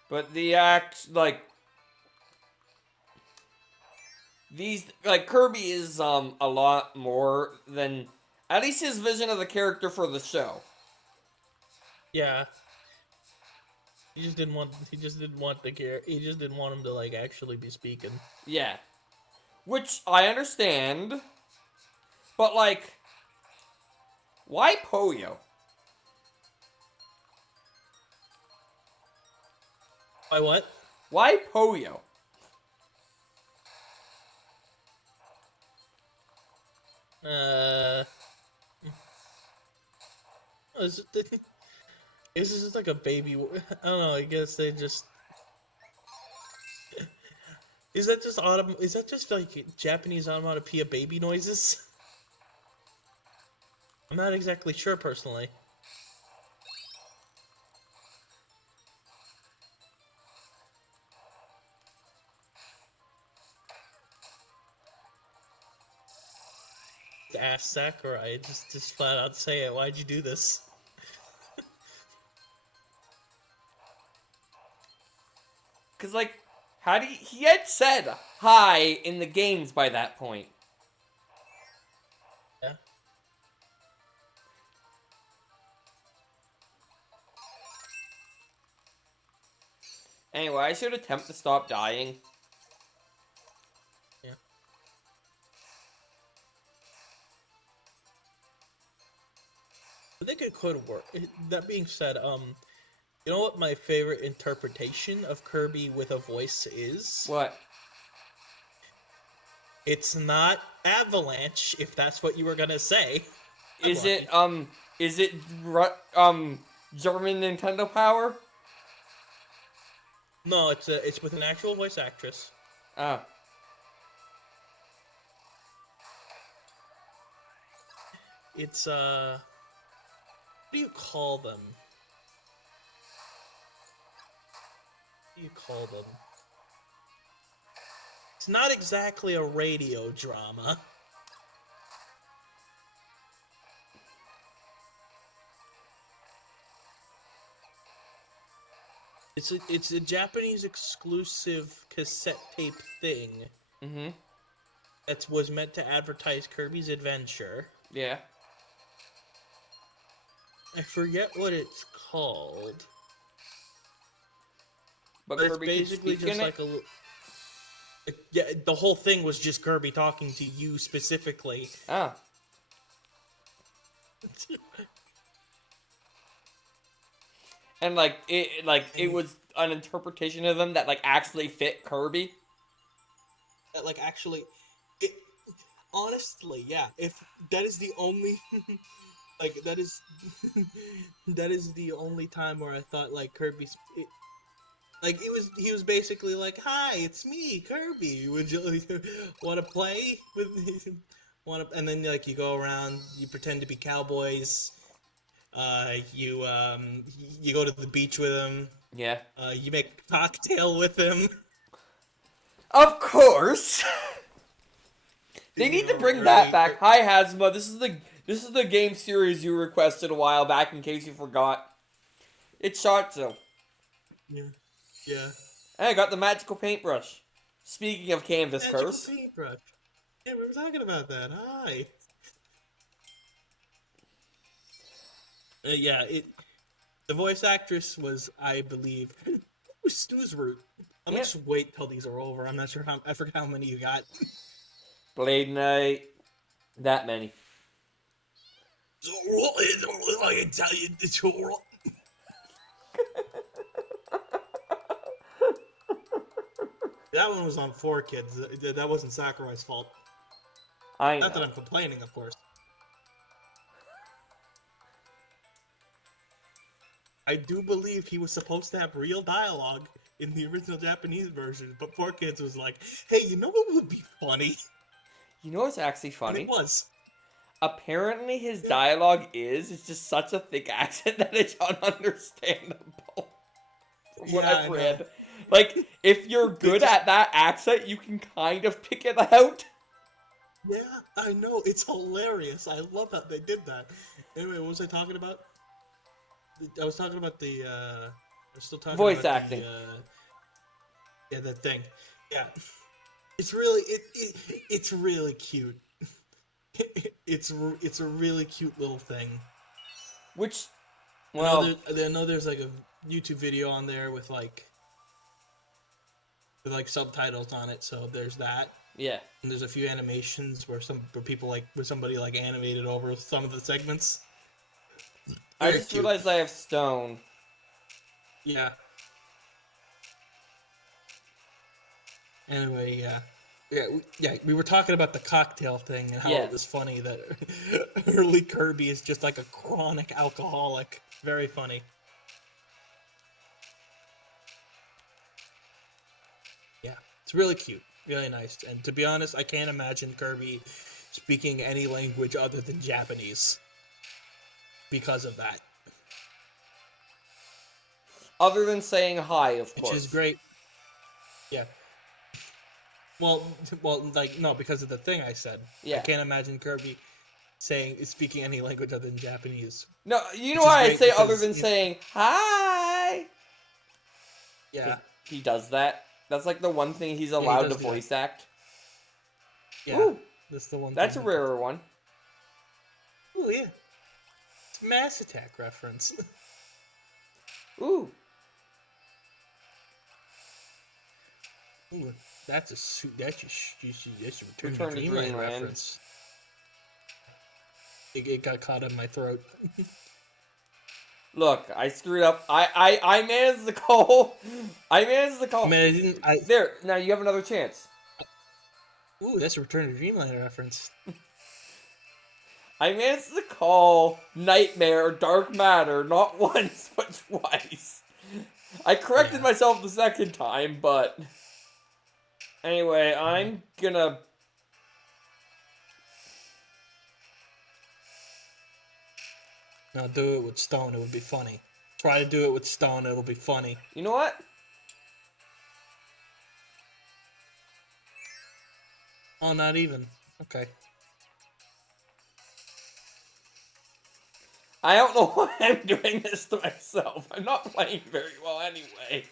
But the act like these like Kirby is a lot more than at least his vision of the character for the show. Yeah. He just didn't want. He just didn't want the care. He just didn't want him to like actually be speaking. Yeah. Which I understand. But like why Poyo? Why what? Why Poyo? Uh, is it, is this just like a baby? I don't know. I guess they just. Is that just Is that just like Japanese onomatopoeia baby noises? I'm not exactly sure personally. Ask Sakurai. Just flat out say it. Why'd you do this? Cause like how do he had said hi in the games by that point. Yeah. Anyway, I should attempt to stop dying. Yeah. I think it could work. That being said, you know what my favorite interpretation of Kirby with a voice is? What? It's not Avalanche, if that's what you were gonna say. Is Lucky. it German Nintendo Power? No, it's with an actual voice actress. Oh. It's what do you call them? What do you call them? It's not exactly a radio drama. It's a Japanese exclusive cassette tape thing Mm-hmm. that was meant to advertise Kirby's Adventure. Yeah. I forget what it's called. But But it's Kirby could basically speak in just it? like yeah, the whole thing was just Kirby talking to you specifically. Oh. And it And was an interpretation of them that actually fit Kirby. that actually it honestly, yeah, if that is the only that is that is the only time where I thought Kirby's it was he was basically like, "Hi, it's me, Kirby. Would you want to play with me?" Want to, and then you go around, you pretend to be cowboys. You go to the beach with him. Yeah. You make a cocktail with him. Of course. They You need to know, bring that back. Hi Hazma, this is the game series you requested a while back in case you forgot. It's Shartzo. yeah, yeah. And I got the magical paintbrush. Speaking of canvas Magical curse. paintbrush. Yeah, we were talking about that. Hi. Yeah, the voice actress was, I believe, who's Root. I'm gonna Yep. just wait till these are over. I'm not sure I forget how many you got. Blade Knight. That many. I can tell you the That one was on 4Kids. That wasn't Sakurai's fault. I Not that know. I'm complaining, of course. I do believe he was supposed to have real dialogue in the original Japanese version, but 4Kids was like, "Hey, you know what would be funny?" You know what's actually And it funny? was. Apparently his Yeah. dialogue it's just such a thick accent that it's ununderstandable. From what Yeah, I've I know. read. If you're They good just at that accent, you can kind of pick it out. Yeah, I know. It's hilarious. I love that they did that. Anyway, what was I talking about? I was talking about I was still talking Voice about acting. yeah, that thing. Yeah. It's really it's really cute. It's a really cute little thing. Which, I well, know there's a YouTube video on there with subtitles on it, so there's that. yeah. And there's a few animations where somebody animated over some of the segments. I Very just cute. realized I have stone. Yeah. Anyway, we were talking about the cocktail thing and how it was Yes. funny that early Kirby is just like a chronic alcoholic. Very funny. Yeah, it's really cute, really nice. And to be honest, I can't imagine Kirby speaking any language other than Japanese because of that, Other than saying hi, of which is course. great. Yeah. Well, no, because of the thing I said. I Yeah. can't imagine Kirby speaking any language other than Japanese, No, you know which is why I great say other because than saying hi? yeah, Because he does that. That's the one thing he's yeah, he allowed to does do that. voice act. Yeah, Ooh, that's the one that's thing. a rarer one. Oh yeah, it's a Mass Attack reference. Ooh. Ooh, that's a suit. That's a Return Return to to Dreamland Dreamland. reference. It got caught in my throat. Look, I screwed up. I managed to call. I managed to I call. mean, I didn't. There, now you have another chance. Ooh, that's a Return to Dreamland reference. I managed to call Nightmare Dark Matter not once, but twice. I corrected Yeah. myself the second time, but. Anyway, I'm gonna. Now do it with stone. It would be funny. Try to do it with stone. It'll be funny. You know what? Oh, not even. Okay. I don't know why I'm doing this to myself. I'm not playing very well anyway.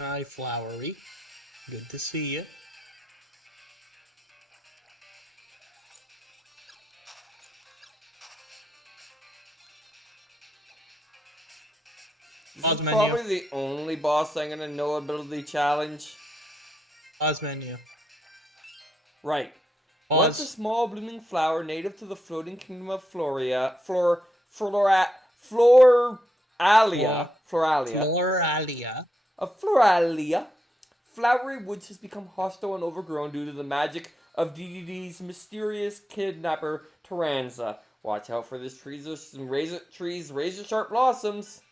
Hi, Flowery. Good to see you. This is Pause menu. probably the only boss I'm gonna know ability challenge. Pause menu. Right. Once a Pause. small blooming flower native to the floating kingdom of Floralia, Floralia. of Floralia, flowery woods has become hostile and overgrown due to the magic of DDD's mysterious kidnapper Taranza. Watch out for this tree's razor sharp blossoms.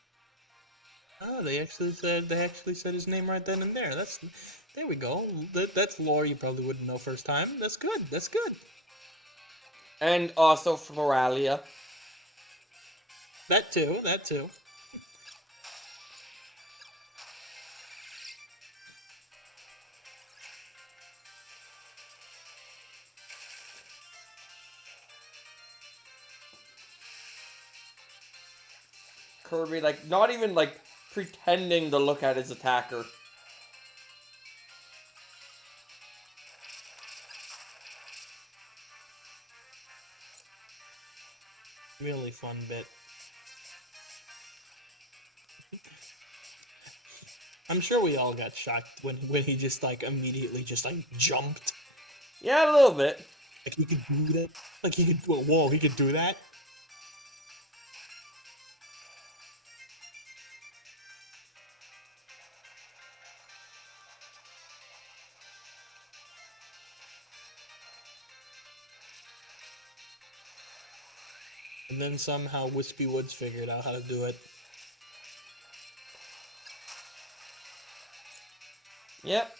Oh, they actually said his name right then and there. There we go. That's lore you probably wouldn't know first time. That's good. That's good. And also Floralia. That too. That too. Kirby, like, not even, like, pretending to look at his attacker. Really fun bit. I'm sure we all got shocked when he just like immediately just like jumped. Yeah, a little bit. Like he could do that. Like he could. Whoa, he could do that. And then somehow Wispy Woods figured out how to do it. Yep.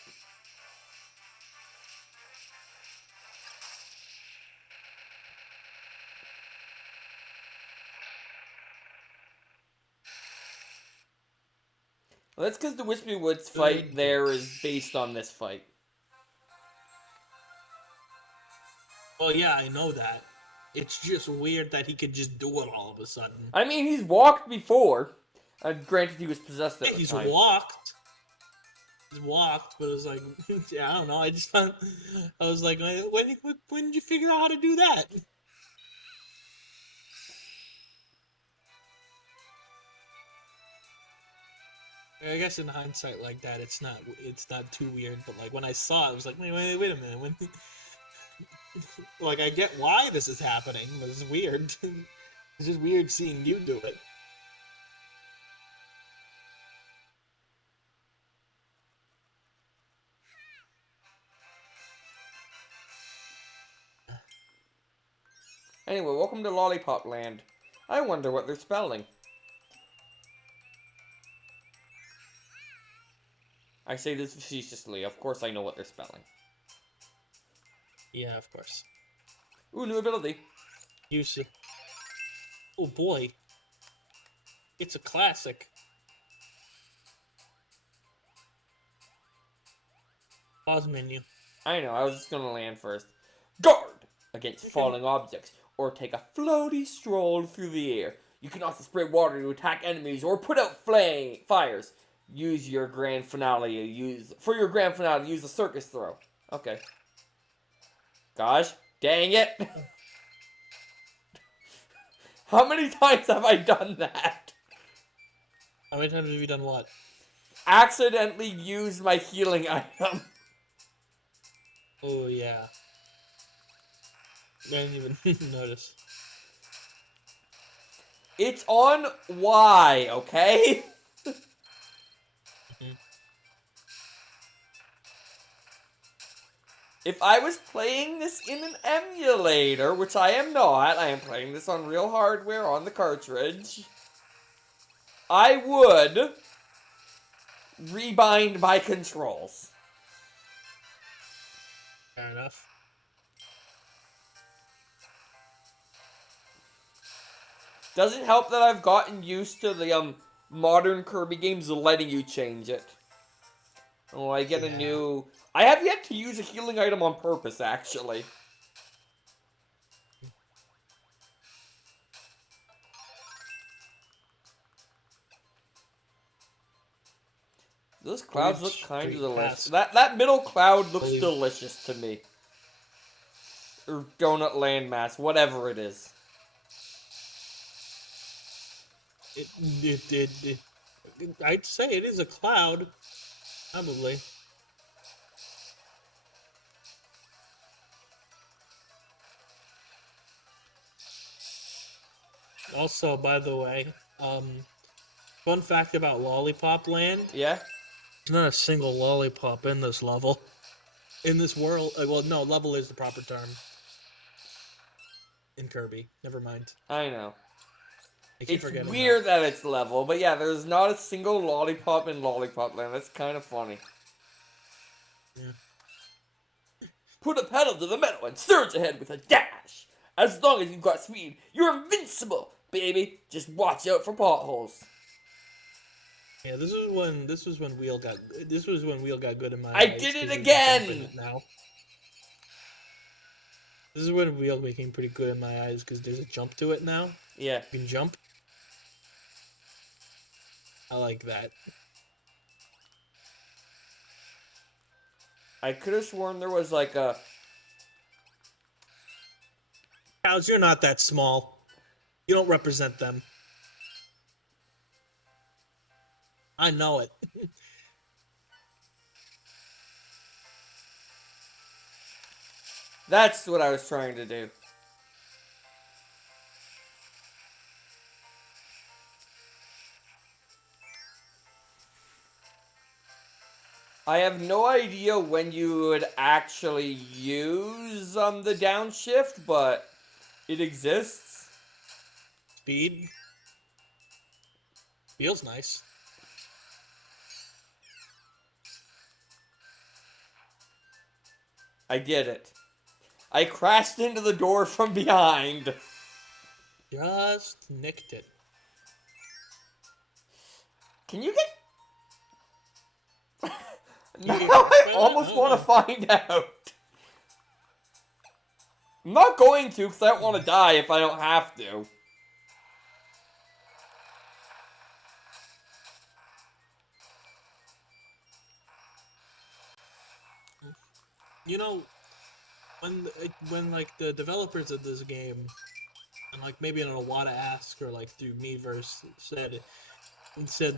Well, that's because the Wispy Woods fight there is based on this fight. Well, yeah, I know that. It's just weird that he could just do it all of a sudden. I mean, he's walked before. Granted, he was possessed at Yeah, the he's time. walked. He's walked, but it was like, yeah, I don't know. I was like, when did you figure out how to do that? I guess in hindsight, like that, it's not too weird. But like when I saw it, I was like, wait a minute. When, like, I get why this is happening, but it's weird. It's just weird seeing you do it. Anyway, welcome to Lollipop Land. I wonder what they're spelling. I say this facetiously. Of course I know what they're spelling. Yeah, of course. Ooh, new ability. You see. Oh boy, it's a classic. Pause menu. I know, I was just gonna land first. Guard against falling objects, or take a floaty stroll through the air. You can also spray water to attack enemies or put out fires. Use your grand finale. Use the circus throw. Okay. Gosh, dang it! How many times have I done that? How many times have you done what? Accidentally used my healing item. Oh yeah. I didn't even notice. It's on Y, okay? Mhm. If I was playing this in an emulator, which I am not, I am playing this on real hardware on the cartridge, I would rebind my controls. Fair enough. Doesn't help that I've gotten used to the modern Kirby games letting you change it. Oh, I get a Yeah. new... I have yet to use a healing item on purpose, actually. Those clouds look Bridge kind of Street delicious. Pass. That middle cloud looks Believe- delicious to me. Or donut landmass, whatever it is. I'd say it is a cloud. Probably. Also, by the way, fun fact about Lollipop Land: Yeah? there's not a single lollipop in this level. In this world, well, no, level is the proper term. In Kirby, never mind. I know. I keep It's forgetting weird that it's level, but yeah, there's not a single lollipop in Lollipop Land. That's kind of funny. Yeah. Put a pedal to the metal and surge ahead with a dash. As long as you've got speed, you're invincible, baby. Just watch out for potholes. Yeah, this was when Wheel got good in my I eyes. did it 'cause you can again! jump in it now. This is when Wheel became pretty good in my eyes because there's a jump to it now. Yeah. You can jump. I like that. I could have sworn there was like a... Cows, you're not that small. You don't represent them. I know it. That's what I was trying to do. I have no idea when you would actually use the downshift, but it exists. Speed. Feels nice. I did it. I crashed into the door from behind. Just nicked it. Can you get... Now I almost want to find out. I'm not going to because I don't want to die if I don't have to. You know, when like the developers of this game, and like maybe I don't know what to ask or like through Miiverse said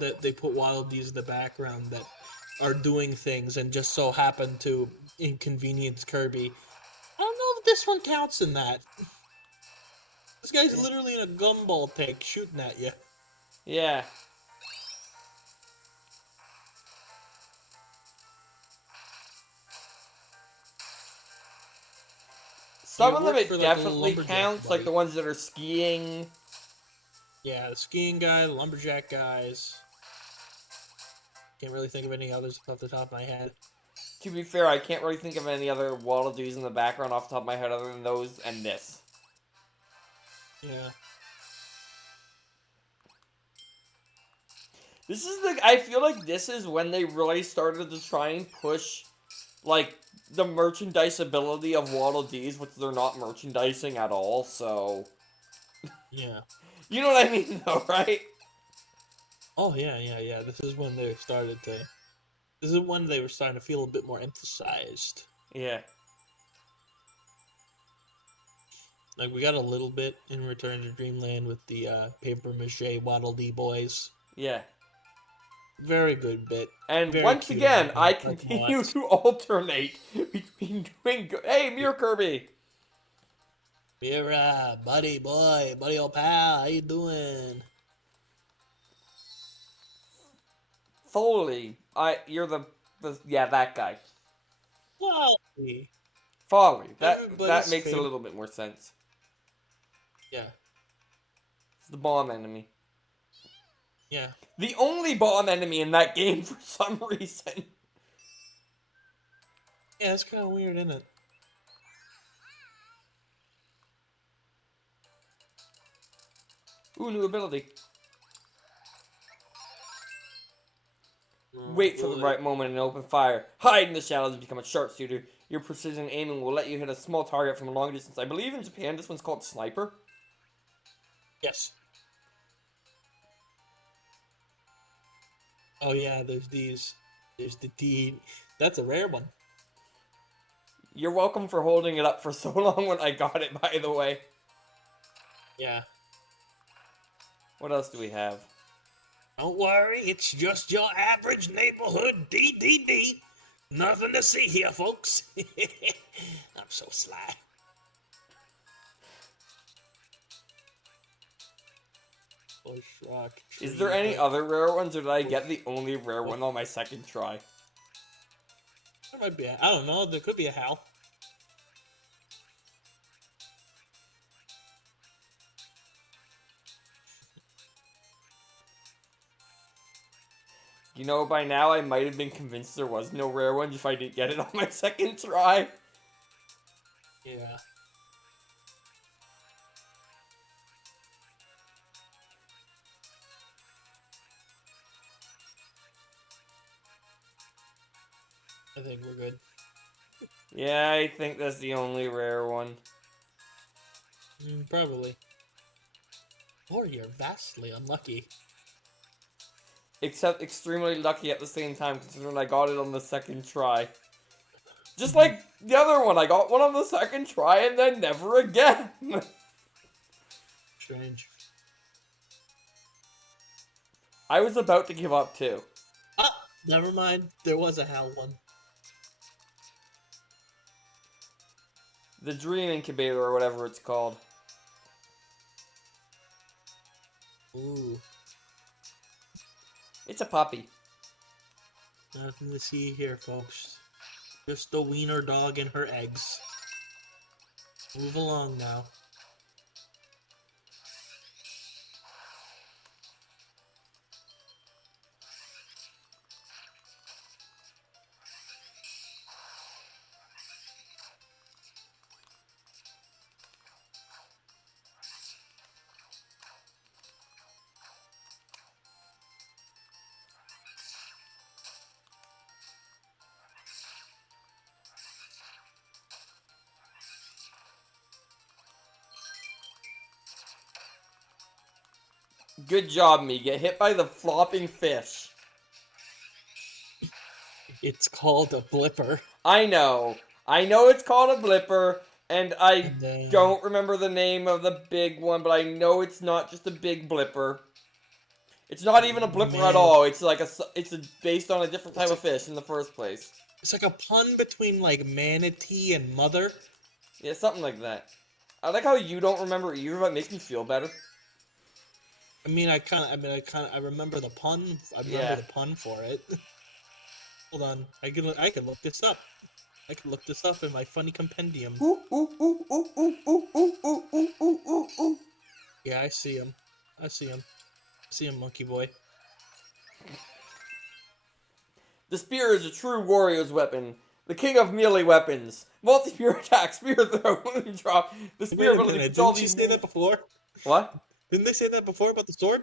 that they put Wildies in the background that are doing things and just so happen to inconvenience Kirby. I don't know if this one counts in that. This guy's literally in a gumball tank shooting at you. Yeah. Some of them it definitely counts, like the ones that are skiing. Yeah, the skiing guy, the lumberjack guys. Can't really think of any others off the top of my head. To be fair, I can't really think of any other wallabies in the background off the top of my head other than those and this. Yeah. This is I feel like this is when they really started to try and push, like, the merchandisability of Waddle Dees, which they're not merchandising at all, so... Yeah. You know what I mean, though, right? Oh, yeah. This is when they started to... This is when they were starting to feel a bit more emphasized. Yeah. Like, we got a little bit in Return to Dreamland with the paper-mache Waddle Dee boys. Yeah. Very good bit. And Very once cute again, and I like continue lots. to alternate between doing good. Hey, Mirror Kirby! Mira, buddy boy, buddy old pal, how you doing? Foley. You're the yeah, that guy. Well, Foley. That Everybody's makes a favorite. little bit more sense. Yeah, It's the bomb enemy. yeah. The only bomb enemy in that game for some reason. Yeah, it's kind of weird, isn't it? Ooh, new ability. Wait for the right moment and open fire. Hide in the shadows and become a sharpshooter. Your precision aiming will let you hit a small target from a long distance. I believe in Japan this one's called Sniper. Yes. Oh yeah, there's these. There's the D. That's a rare one. You're welcome for holding it up for so long when I got it, by the way. Yeah. What else do we have? Don't worry, it's just your average neighborhood DDD. Nothing to see here, folks. I'm so sly. Bush rock tree. Is there any other rare ones, or did I get the only rare one on my second try? There might be. I don't know. There could be a Hal. You know, by now I might have been convinced there was no rare ones if I didn't get it on my second try. Yeah. I think we're good. Yeah, I think that's the only rare one. Probably. Or you're vastly unlucky. Except extremely lucky at the same time, considering I got it on the second try. Just like the other one, I got one on the second try and then never again. Strange. I was about to give up too. Ah! Never mind. There was a Hal one. The Dream Incubator or whatever it's called. Ooh. It's a puppy. Nothing to see here, folks. Just a wiener dog and her eggs. Move along now. Good job, me. Get hit by the flopping fish. It's called a blipper. I know. I know it's called a blipper, and I And then- don't remember the name of the big one, but I know it's not just a big blipper. It's not even a blipper at Man. all. It's like based on a different type of fish in the first place. It's like a pun between like manatee and mother. Yeah, something like that. I like how you don't remember either, but it makes me feel better. I remember the pun. I remember Yeah. the pun for it. Hold on, I can look this up. I can look this up in my funny compendium. Ooh, ooh, ooh, ooh, ooh, ooh, ooh, ooh, ooh, ooh, ooh, ooh. Yeah, I see him. I see him, monkey boy. The spear is a true warrior's weapon. The king of melee weapons. Multi-spear attack, spear throw, moon drop. The spear Wait a ability minute, puts all didn't you these say that before? What? Didn't they say that before about the sword?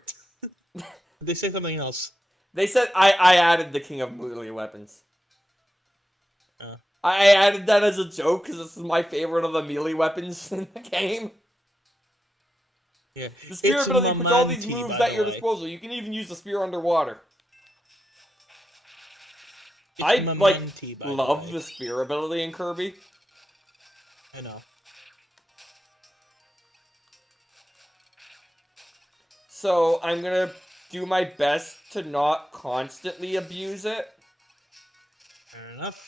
Did they say something else? They said I added the king of melee weapons. Oh. I added that as a joke because this is my favorite of the melee weapons in the game. Yeah. The spear It's a ability puts all these Mamanti, moves by at the your way. disposal. You can even use the spear underwater. It's I Mamanti, by love the the way. spear ability in Kirby. I know. So I'm gonna do my best to not constantly abuse it. Fair enough.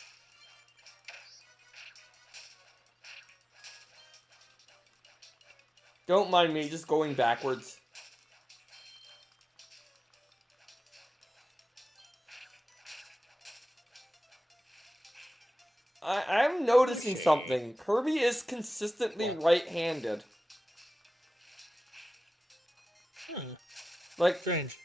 Don't mind me just going backwards. I'm noticing something. Kirby is consistently What? right-handed. Like, Strange.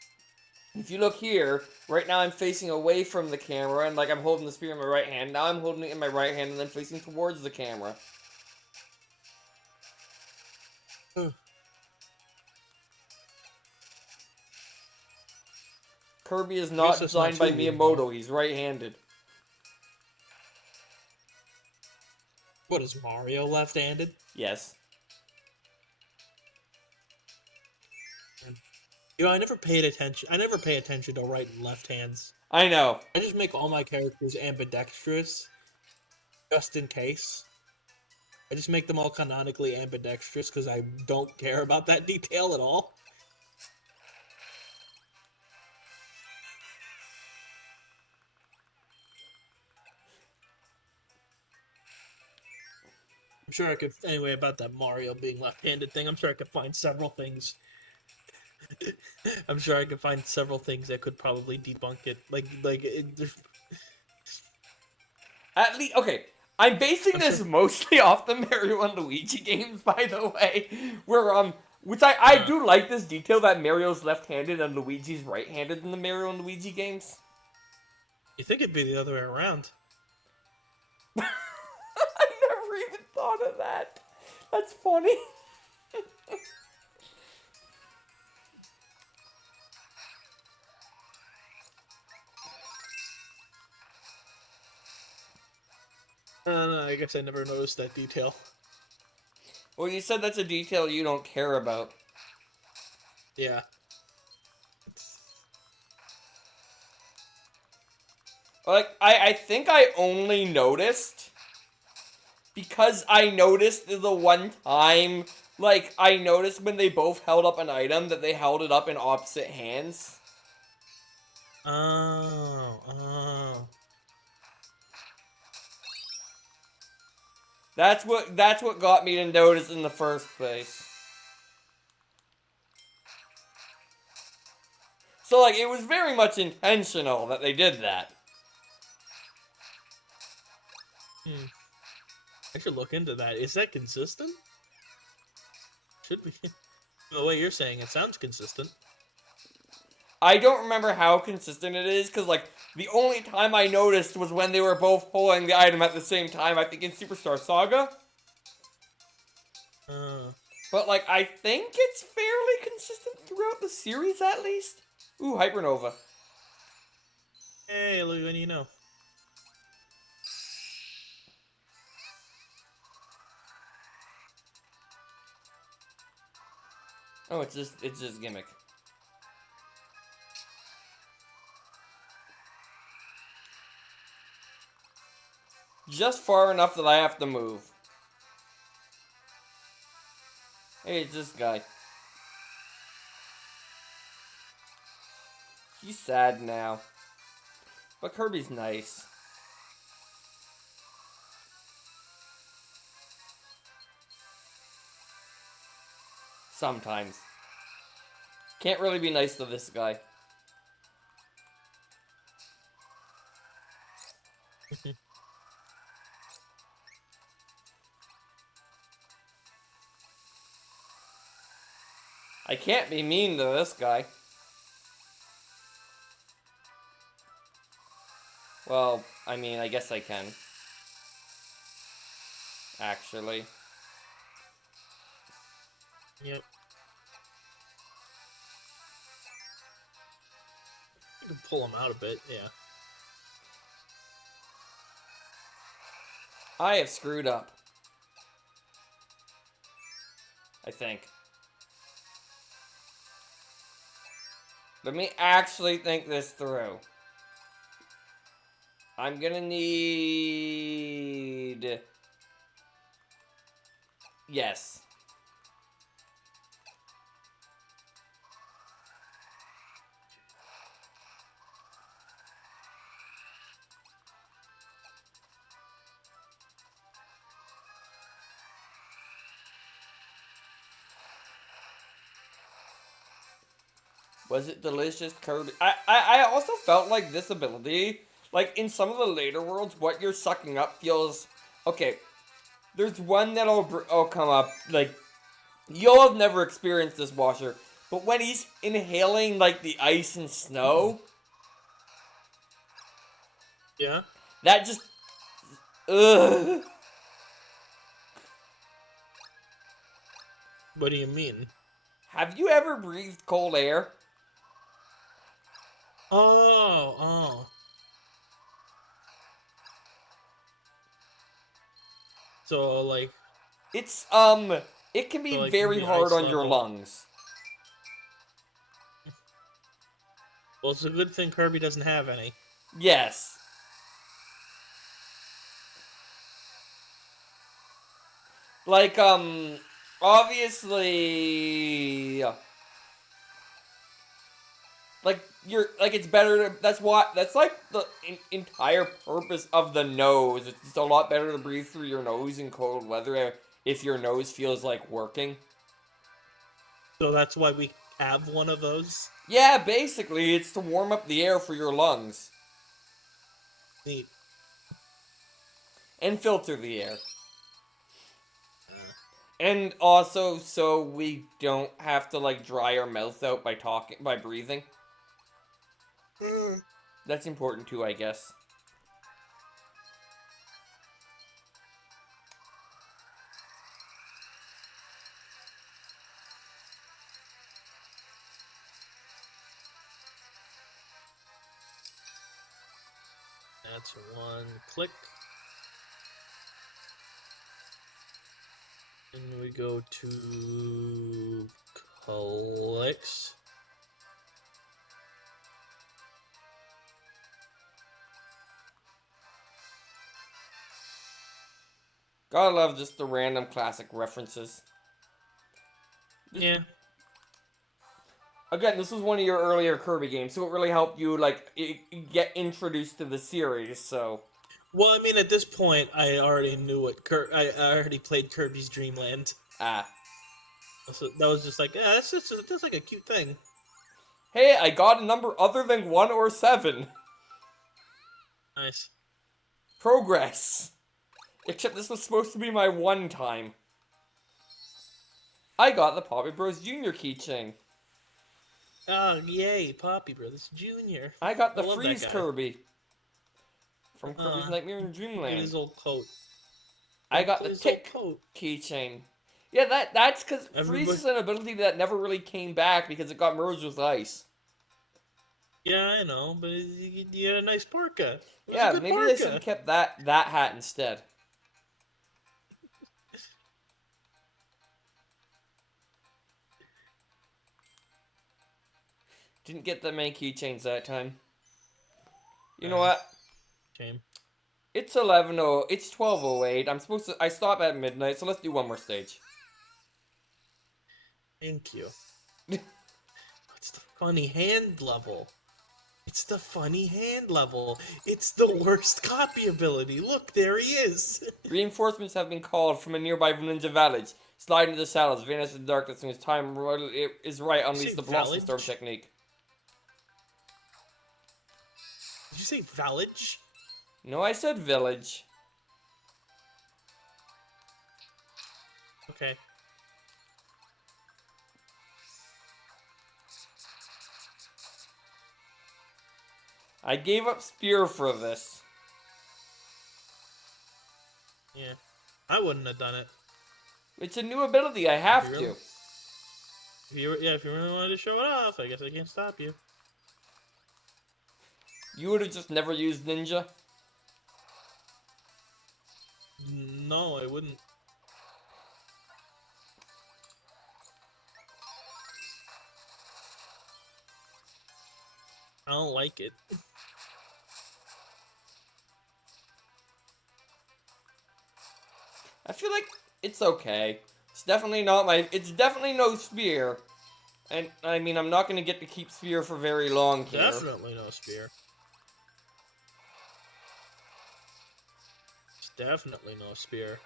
if you look here, right now I'm facing away from the camera, and like I'm holding the spear in my right hand. Now I'm holding it in my right hand, and then facing towards the camera. Kirby is not Guess that's not designed by too weird, Miyamoto. He's right-handed. What is Mario left-handed? Yes. You know, I never paid attention. I never pay attention to right and left hands. I know. I just make all my characters ambidextrous, just in case. I just make them all canonically ambidextrous because I don't care about that detail at all. I'm sure I could, anyway, about that Mario being left-handed thing, I'm sure I could find several things. I'm sure I could find several things that could probably debunk it. At least, okay. I'm basing I'm this sure. mostly off the Mario and Luigi games, by the way, where which I do like this detail that Mario's left-handed and Luigi's right-handed in the Mario and Luigi games. You think it'd be the other way around? I never even thought of that. That's funny. No, I guess I never noticed that detail. Well, you said that's a detail you don't care about. Yeah. Like, I think I only noticed because I noticed the one time, like, I noticed when they both held up an item that they held it up in opposite hands. Oh. That's what got me to notice in the first place. So, like, it was very much intentional that they did that. I should look into that. Is that consistent? Should be. The way you're saying it sounds consistent. I don't remember how consistent it is, because, like, the only time I noticed was when they were both pulling the item at the same time, I think in Superstar Saga. But, like, I think it's fairly consistent throughout the series, at least. Ooh, Hypernova. Hey, look, when you know. Oh, it's just gimmick. Just far enough that I have to move. Hey, it's this guy. He's sad now. But Kirby's nice. Sometimes. Can't really be nice to this guy. I can't be mean to this guy. Well, I mean, I guess I can. Actually. Yep. You can pull him out a bit, yeah. I have screwed up. I think. Let me actually think this through. I'm gonna need... Yes. Was it delicious, Kirby? I also felt like this ability, like in some of the later worlds, what you're sucking up feels... Okay, there's one that'll come up, like, you'll have never experienced this, Washer, but when he's inhaling, like, the ice and snow... Yeah? That just... Ugh. What do you mean? Have you ever breathed cold air? Oh. So, like... It's, it can be So, like, very the hard ice on your level... lungs. Well, it's a good thing Kirby doesn't have any. Yes. Like, obviously, like, it's better to, that's like the entire purpose of the nose. It's a lot better to breathe through your nose in cold weather if your nose feels like working. So that's why we have one of those. Yeah, basically, it's to warm up the air for your lungs Neat. and filter the air. Uh, And also, so we don't have to, like, dry our mouth out by breathing. That's important too, I guess. That's one click. And we go to clicks. Gotta love just the random classic references. Yeah. Again, this was one of your earlier Kirby games, so it really helped you, like, get introduced to the series, so... Well, I mean, at this point, I already knew what I already played Kirby's Dream Land. Ah. So that was just like, yeah, that's like a cute thing. Hey, I got a number other than 1 or 7. Nice. Progress. Except this was supposed to be my 1 time. I got the Poppy Bros Jr. keychain. Oh, yay, Poppy Brothers Jr. I got the I love that Freeze guy. Kirby. From Kirby's Nightmare in Dreamland. His old coat. I got the Tick keychain. Yeah, that's because Freeze is an ability that never really came back because it got merged with Ice. Yeah, I know, but you had a nice parka. Yeah, maybe they should have kept that hat instead. Didn't get that many keychains that time. You know what? Shame. It's 12:08. I stop at midnight, so let's do one more stage. Thank you. It's the funny hand level. It's the funny hand level. It's the worst copy ability. Look, there he is. Reinforcements have been called from a nearby ninja village. Slide into the shadows, vanish in the darkness, and it's time is right, unleash the Blossom Storm technique. Did you say village? No, I said village. Okay. I gave up Spear for this. Yeah. I wouldn't have done it. It's a new ability, I have to. If you really wanted to show it off, I guess I can't stop you. You would have just never used Ninja? No, I wouldn't. I don't like it. I feel like it's okay. It's definitely no Spear. And, I mean, I'm not going to get to keep Spear for very long here. Definitely no Spear. It's definitely no Spear.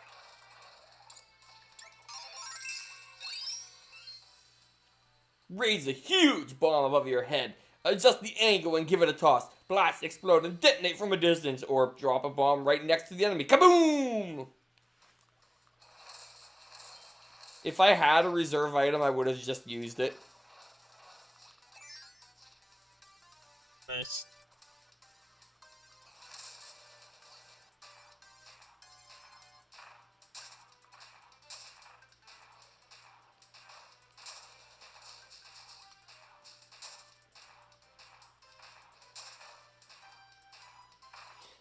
Raise a huge bomb above your head. Adjust the angle and give it a toss. Blast, explode, and detonate from a distance. Or drop a bomb right next to the enemy. Kaboom! If I had a reserve item, I would have just used it. Nice.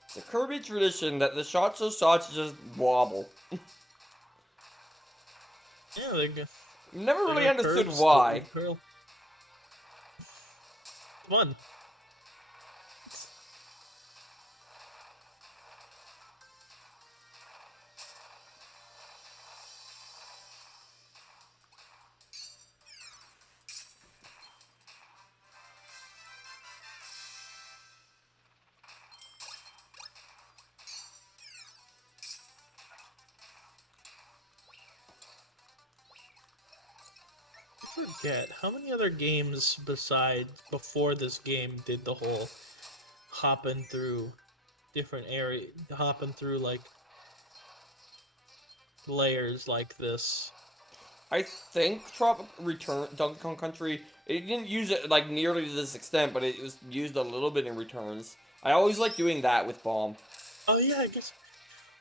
It's a Kirby tradition that the shots just wobble. Yeah, they're good. Never really understood why. Fun. forget how many other games before this game did the whole hopping through different hopping through like layers like this. I think Donkey Kong Country, it didn't use it like nearly to this extent, but it was used a little bit in Returns. I always like doing that with Bomb. Oh yeah, I guess.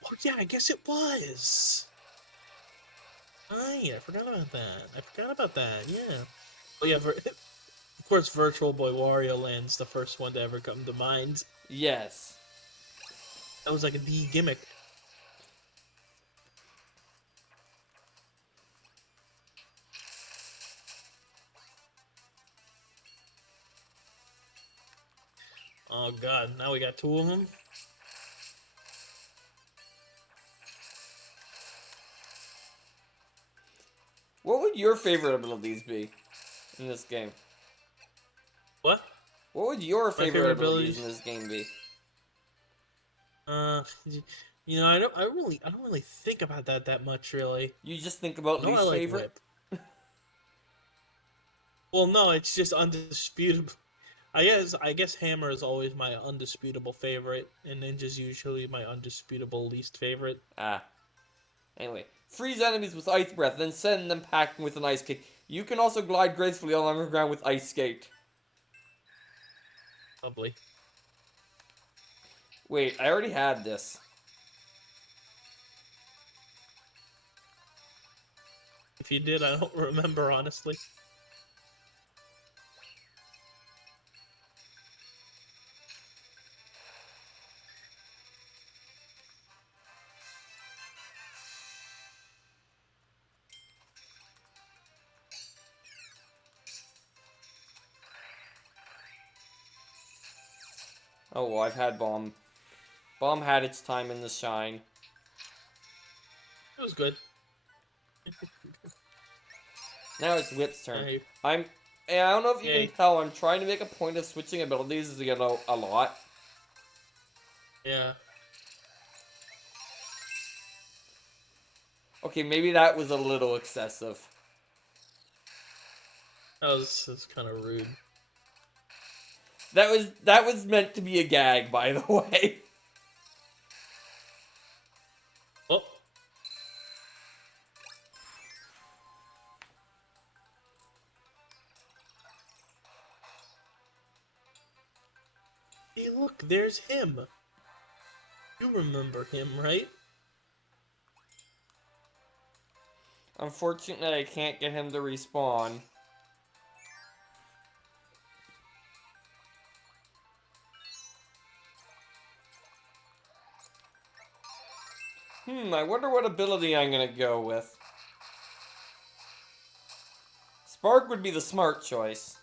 Oh yeah, I guess it was. I forgot about that. I forgot about that. Yeah. Oh yeah, of course, Virtual Boy Wario Land's the first one to ever come to mind. Yes. That was like the gimmick. Oh god, now we got two of them. What would your favorite abilities be in this game? What? What would your My favorite abilities in this game be? You know, I don't really think about that much, really. You just think about No, I least like favorite? Whip. Well, no, it's just undisputable. I guess Hammer is always my undisputable favorite, and Ninja's usually my undisputable least favorite. Ah. Anyway, freeze enemies with ice breath, then send them packing with an ice kick. You can also glide gracefully along the ground with ice skate. Lovely. Wait, I already had this. If you did, I don't remember, honestly. Oh, well, I've had Bomb. Bomb had its time in the shine. It was good. Now it's Whip's turn. Hey. I don't know if you Yay. can tell, I'm trying to make a point of switching abilities to get a lot. Yeah. Okay, maybe that was a little excessive. That's kind of rude. That was meant to be a gag, by the way. Oh. Hey, look, there's him. You remember him, right? Unfortunately, I can't get him to respawn. I wonder what ability I'm gonna go with. Spark would be the smart choice.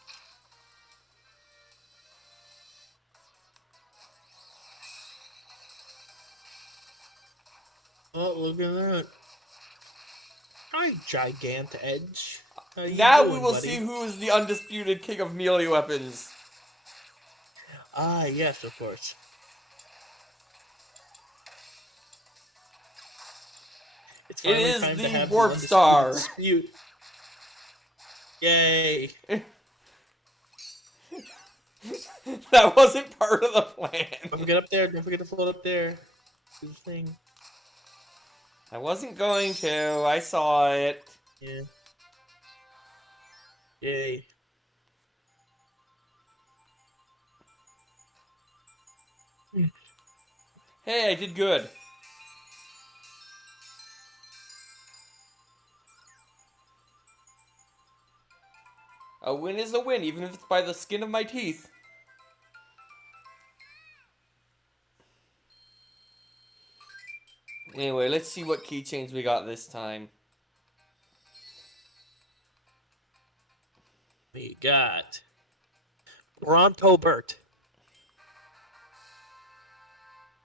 Oh, look at that. Hi, Gigant Edge. How you Now doing, we will buddy? see who is the undisputed king of melee weapons. Ah, yes, of course. It's It finally is time to the have Warp the Star. dispute. Yay! That wasn't part of the plan. Don't forget up there. Don't forget to float up there. Do the thing. I wasn't going to. I saw it. Yeah. Yay. Hey, I did good. A win is a win, even if it's by the skin of my teeth. Anyway, let's see what keychains we got this time. We got Bronto Bert.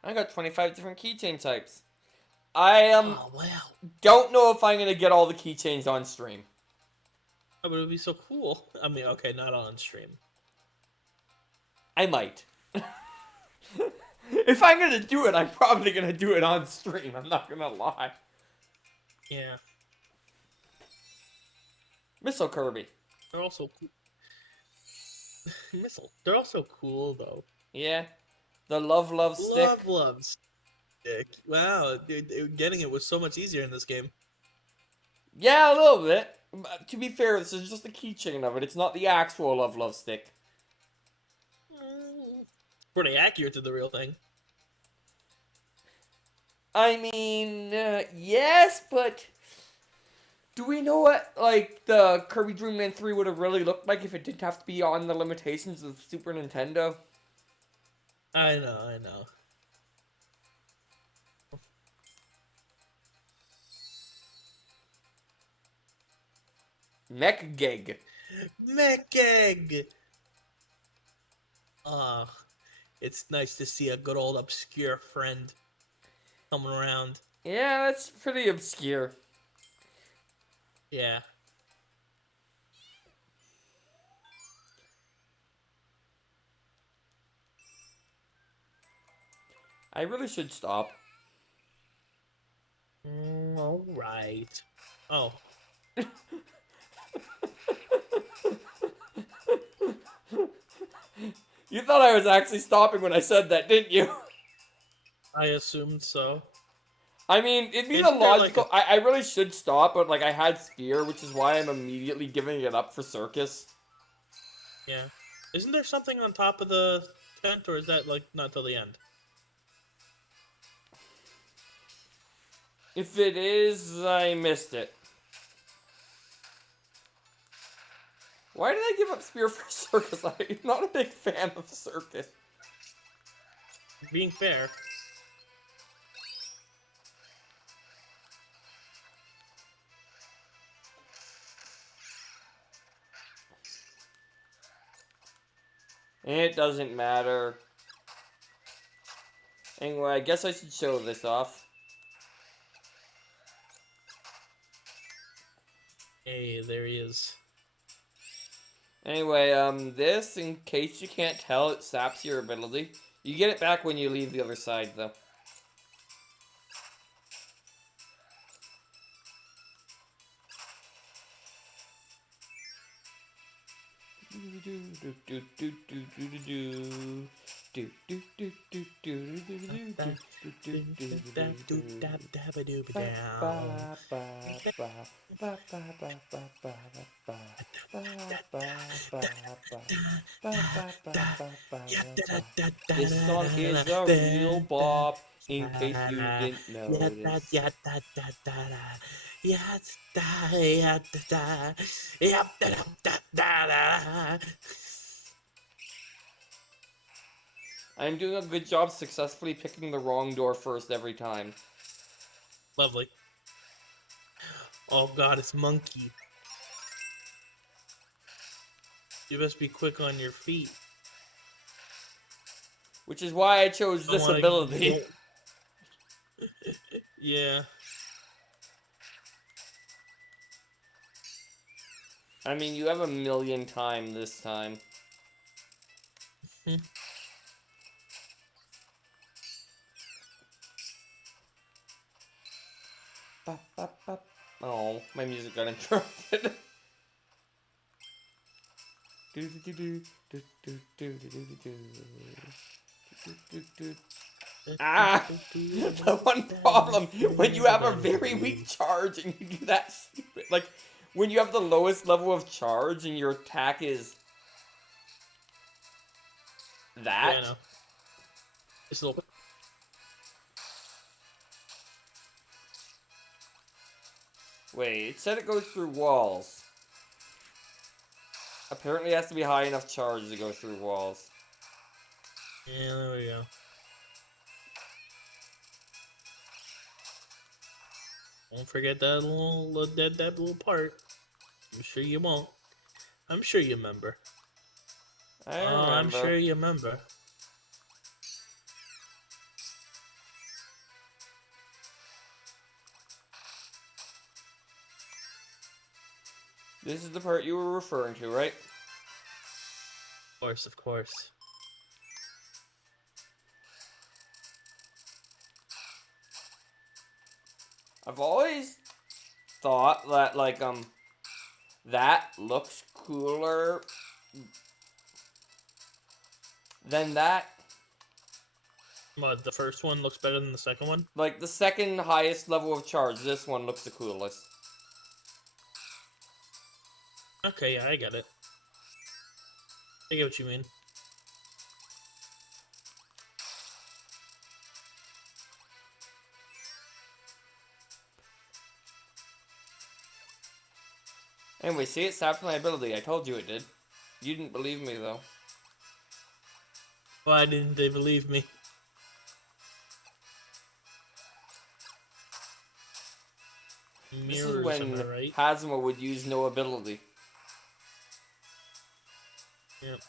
I got 25 different keychain types. I Oh wow. don't know if I'm gonna get all the keychains on stream. Oh, but it would be so cool. I mean, okay, not on stream. I might. If I'm gonna do it, I'm probably gonna do it on stream. I'm not gonna lie. Yeah. Missile Kirby. They're also missile. They're also cool though. Yeah. The love stick. Love stick. Wow, dude, getting it was so much easier in this game. Yeah, a little bit. But to be fair, this is just a keychain of it. It's not the actual love stick. Pretty accurate to the real thing. I mean, yes, but do we know what, like, the Kirby Dream Land 3 would have really looked like if it didn't have to be on the limitations of Super Nintendo? I know. Mech Gig. Mech Egg! Ah, it's nice to see a good old obscure friend coming around. Yeah, that's pretty obscure. Yeah. I really should stop. Alright. Oh. You thought I was actually stopping when I said that, didn't you? I assumed so. I mean, it'd be the Isn't there, like, logical... I really should stop, but, like, I had Spear, which is why I'm immediately giving it up for Circus. Yeah. Isn't there something on top of the tent, or is that, like, not till the end? If it is, I missed it. Why did I give up Spear for Circus? I'm not a big fan of Circus. Being fair. It doesn't matter. Anyway, I guess I should show this off. Hey, there he is. Anyway, this, in case you can't tell, it saps your ability. You get it back when you leave the other side, though. This song is a real bop, in case you didn't notice. I'm doing a good job successfully picking the wrong door first every time. Lovely. Oh god, it's Monkey. You best be quick on your feet. Which is why I chose this ability. Yeah. I mean, you have a million time this time. Oh, my music got interrupted. Ah! The one problem, when you have a very weak charge and you do that stupid, like, when you have the lowest level of charge and your attack is that. Yeah, I know. Just a little bit. Wait, it said it goes through walls. Apparently it has to be high enough charge to go through walls. Yeah, there we go. Don't forget that little part. I'm sure you won't. I'm sure you remember. I remember. I'm sure you remember. This is the part you were referring to, right? Of course, of course. I've always thought that, like, that looks cooler than that. What, the first one looks better than the second one? Like, the second highest level of charge, this one looks the coolest. Okay, yeah, I get it. I get what you mean. Anyway, see, it stopped my ability. I told you it did. You didn't believe me, though. Why didn't they believe me? This is Mirrors, am I when right? Hazma would use no ability. Yep.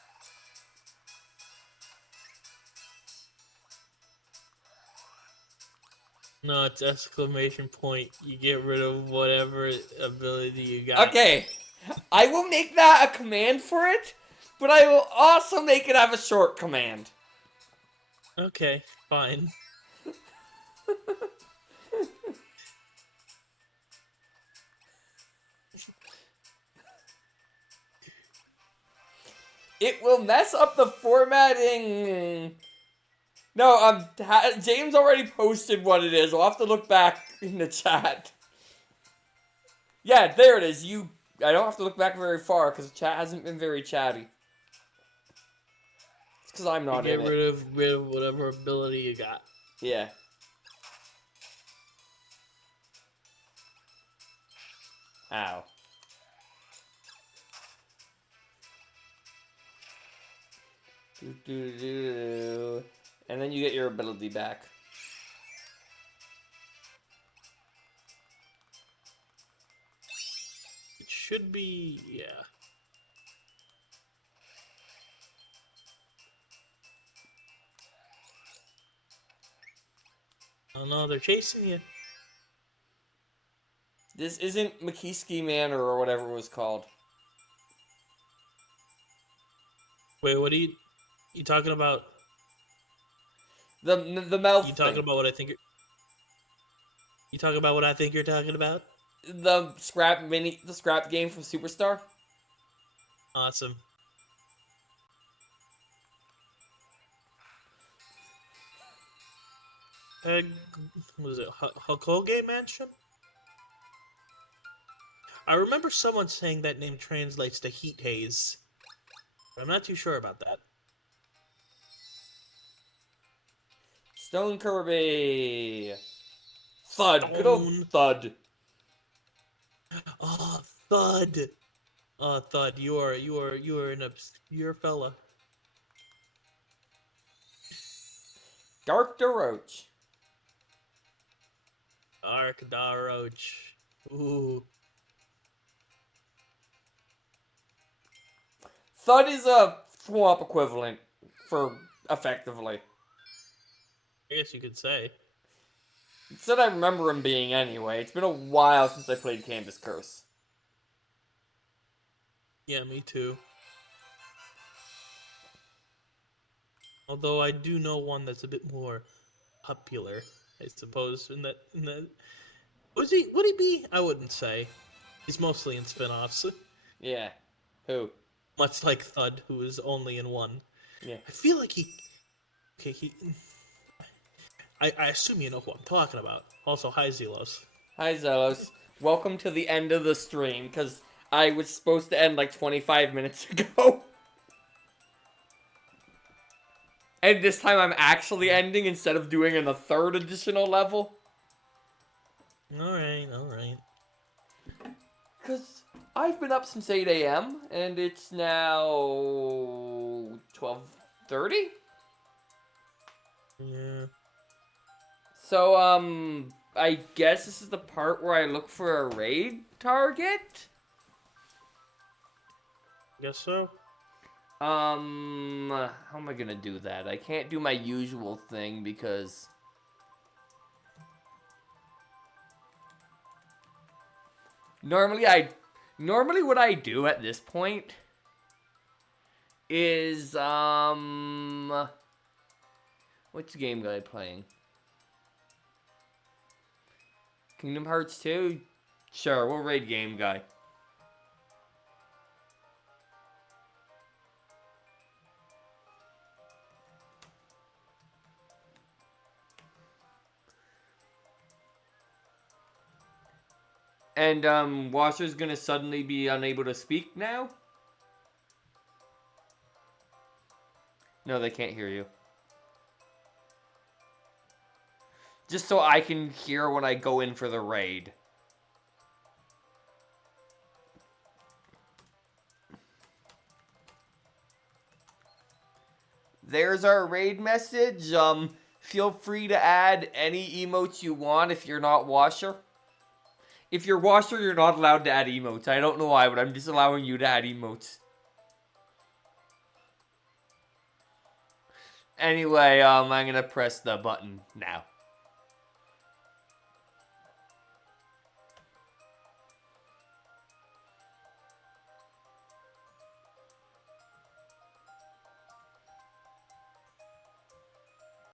No, it's exclamation point. You get rid of whatever ability you got. Okay, I will make that a command for it, but I will also make it have a short command. Okay, fine. It will mess up the formatting. No, James already posted what it is. I'll have to look back in the chat. Yeah, there it is. I don't have to look back very far because the chat hasn't been very chatty. It's because I'm not You in get it. rid of whatever ability you got. Yeah. Ow. And then you get your ability back. It should be, yeah. Oh no, they're chasing you. This isn't Makiski Manor or whatever it was called. Wait, what are you talking about? The mouth You talking thing. about what I think you talking about what I think you're talking about? The scrap game from Superstar. Awesome. Was it Hulk Hogan Mansion? I remember someone saying that name translates to heat haze. But I'm not too sure about that. Stone Kirby. Thud. Good Stone. old thud. Oh, Thud. Oh, Thud, you are an obscure fella. Dark DeRoach. Ark Daroch. Ooh. Thud is a swamp equivalent for effectively. I guess you could say. It's what I remember him being anyway. It's been a while since I played Canvas Curse. Yeah, me too. Although I do know one that's a bit more popular, I suppose. In that, would he be? I wouldn't say. He's mostly in spin-offs, Yeah. Who? much like Thud, who is only in one. Yeah. I feel like he. I assume you know who I'm talking about. Also, hi Zelos. Hi, Zelos. Welcome to the end of the stream, because I was supposed to end like 25 minutes ago. And this time I'm actually ending instead of doing in a third additional level. Alright. Because I've been up since 8 a.m. and it's now 12:30. Yeah. So, I guess this is the part where I look for a raid target? Guess so. How am I gonna do that? I can't do my usual thing because... Normally what I do at this point is, what's the game guy playing? Kingdom Hearts 2? Sure, we'll raid game guy. And, Washer's gonna suddenly be unable to speak now? No, they can't hear you. Just so I can hear when I go in for the raid. There's our raid message. Feel free to add any emotes you want if you're not Washer. If you're Washer, you're not allowed to add emotes. I don't know why, but I'm just allowing you to add emotes. Anyway, I'm gonna press the button now.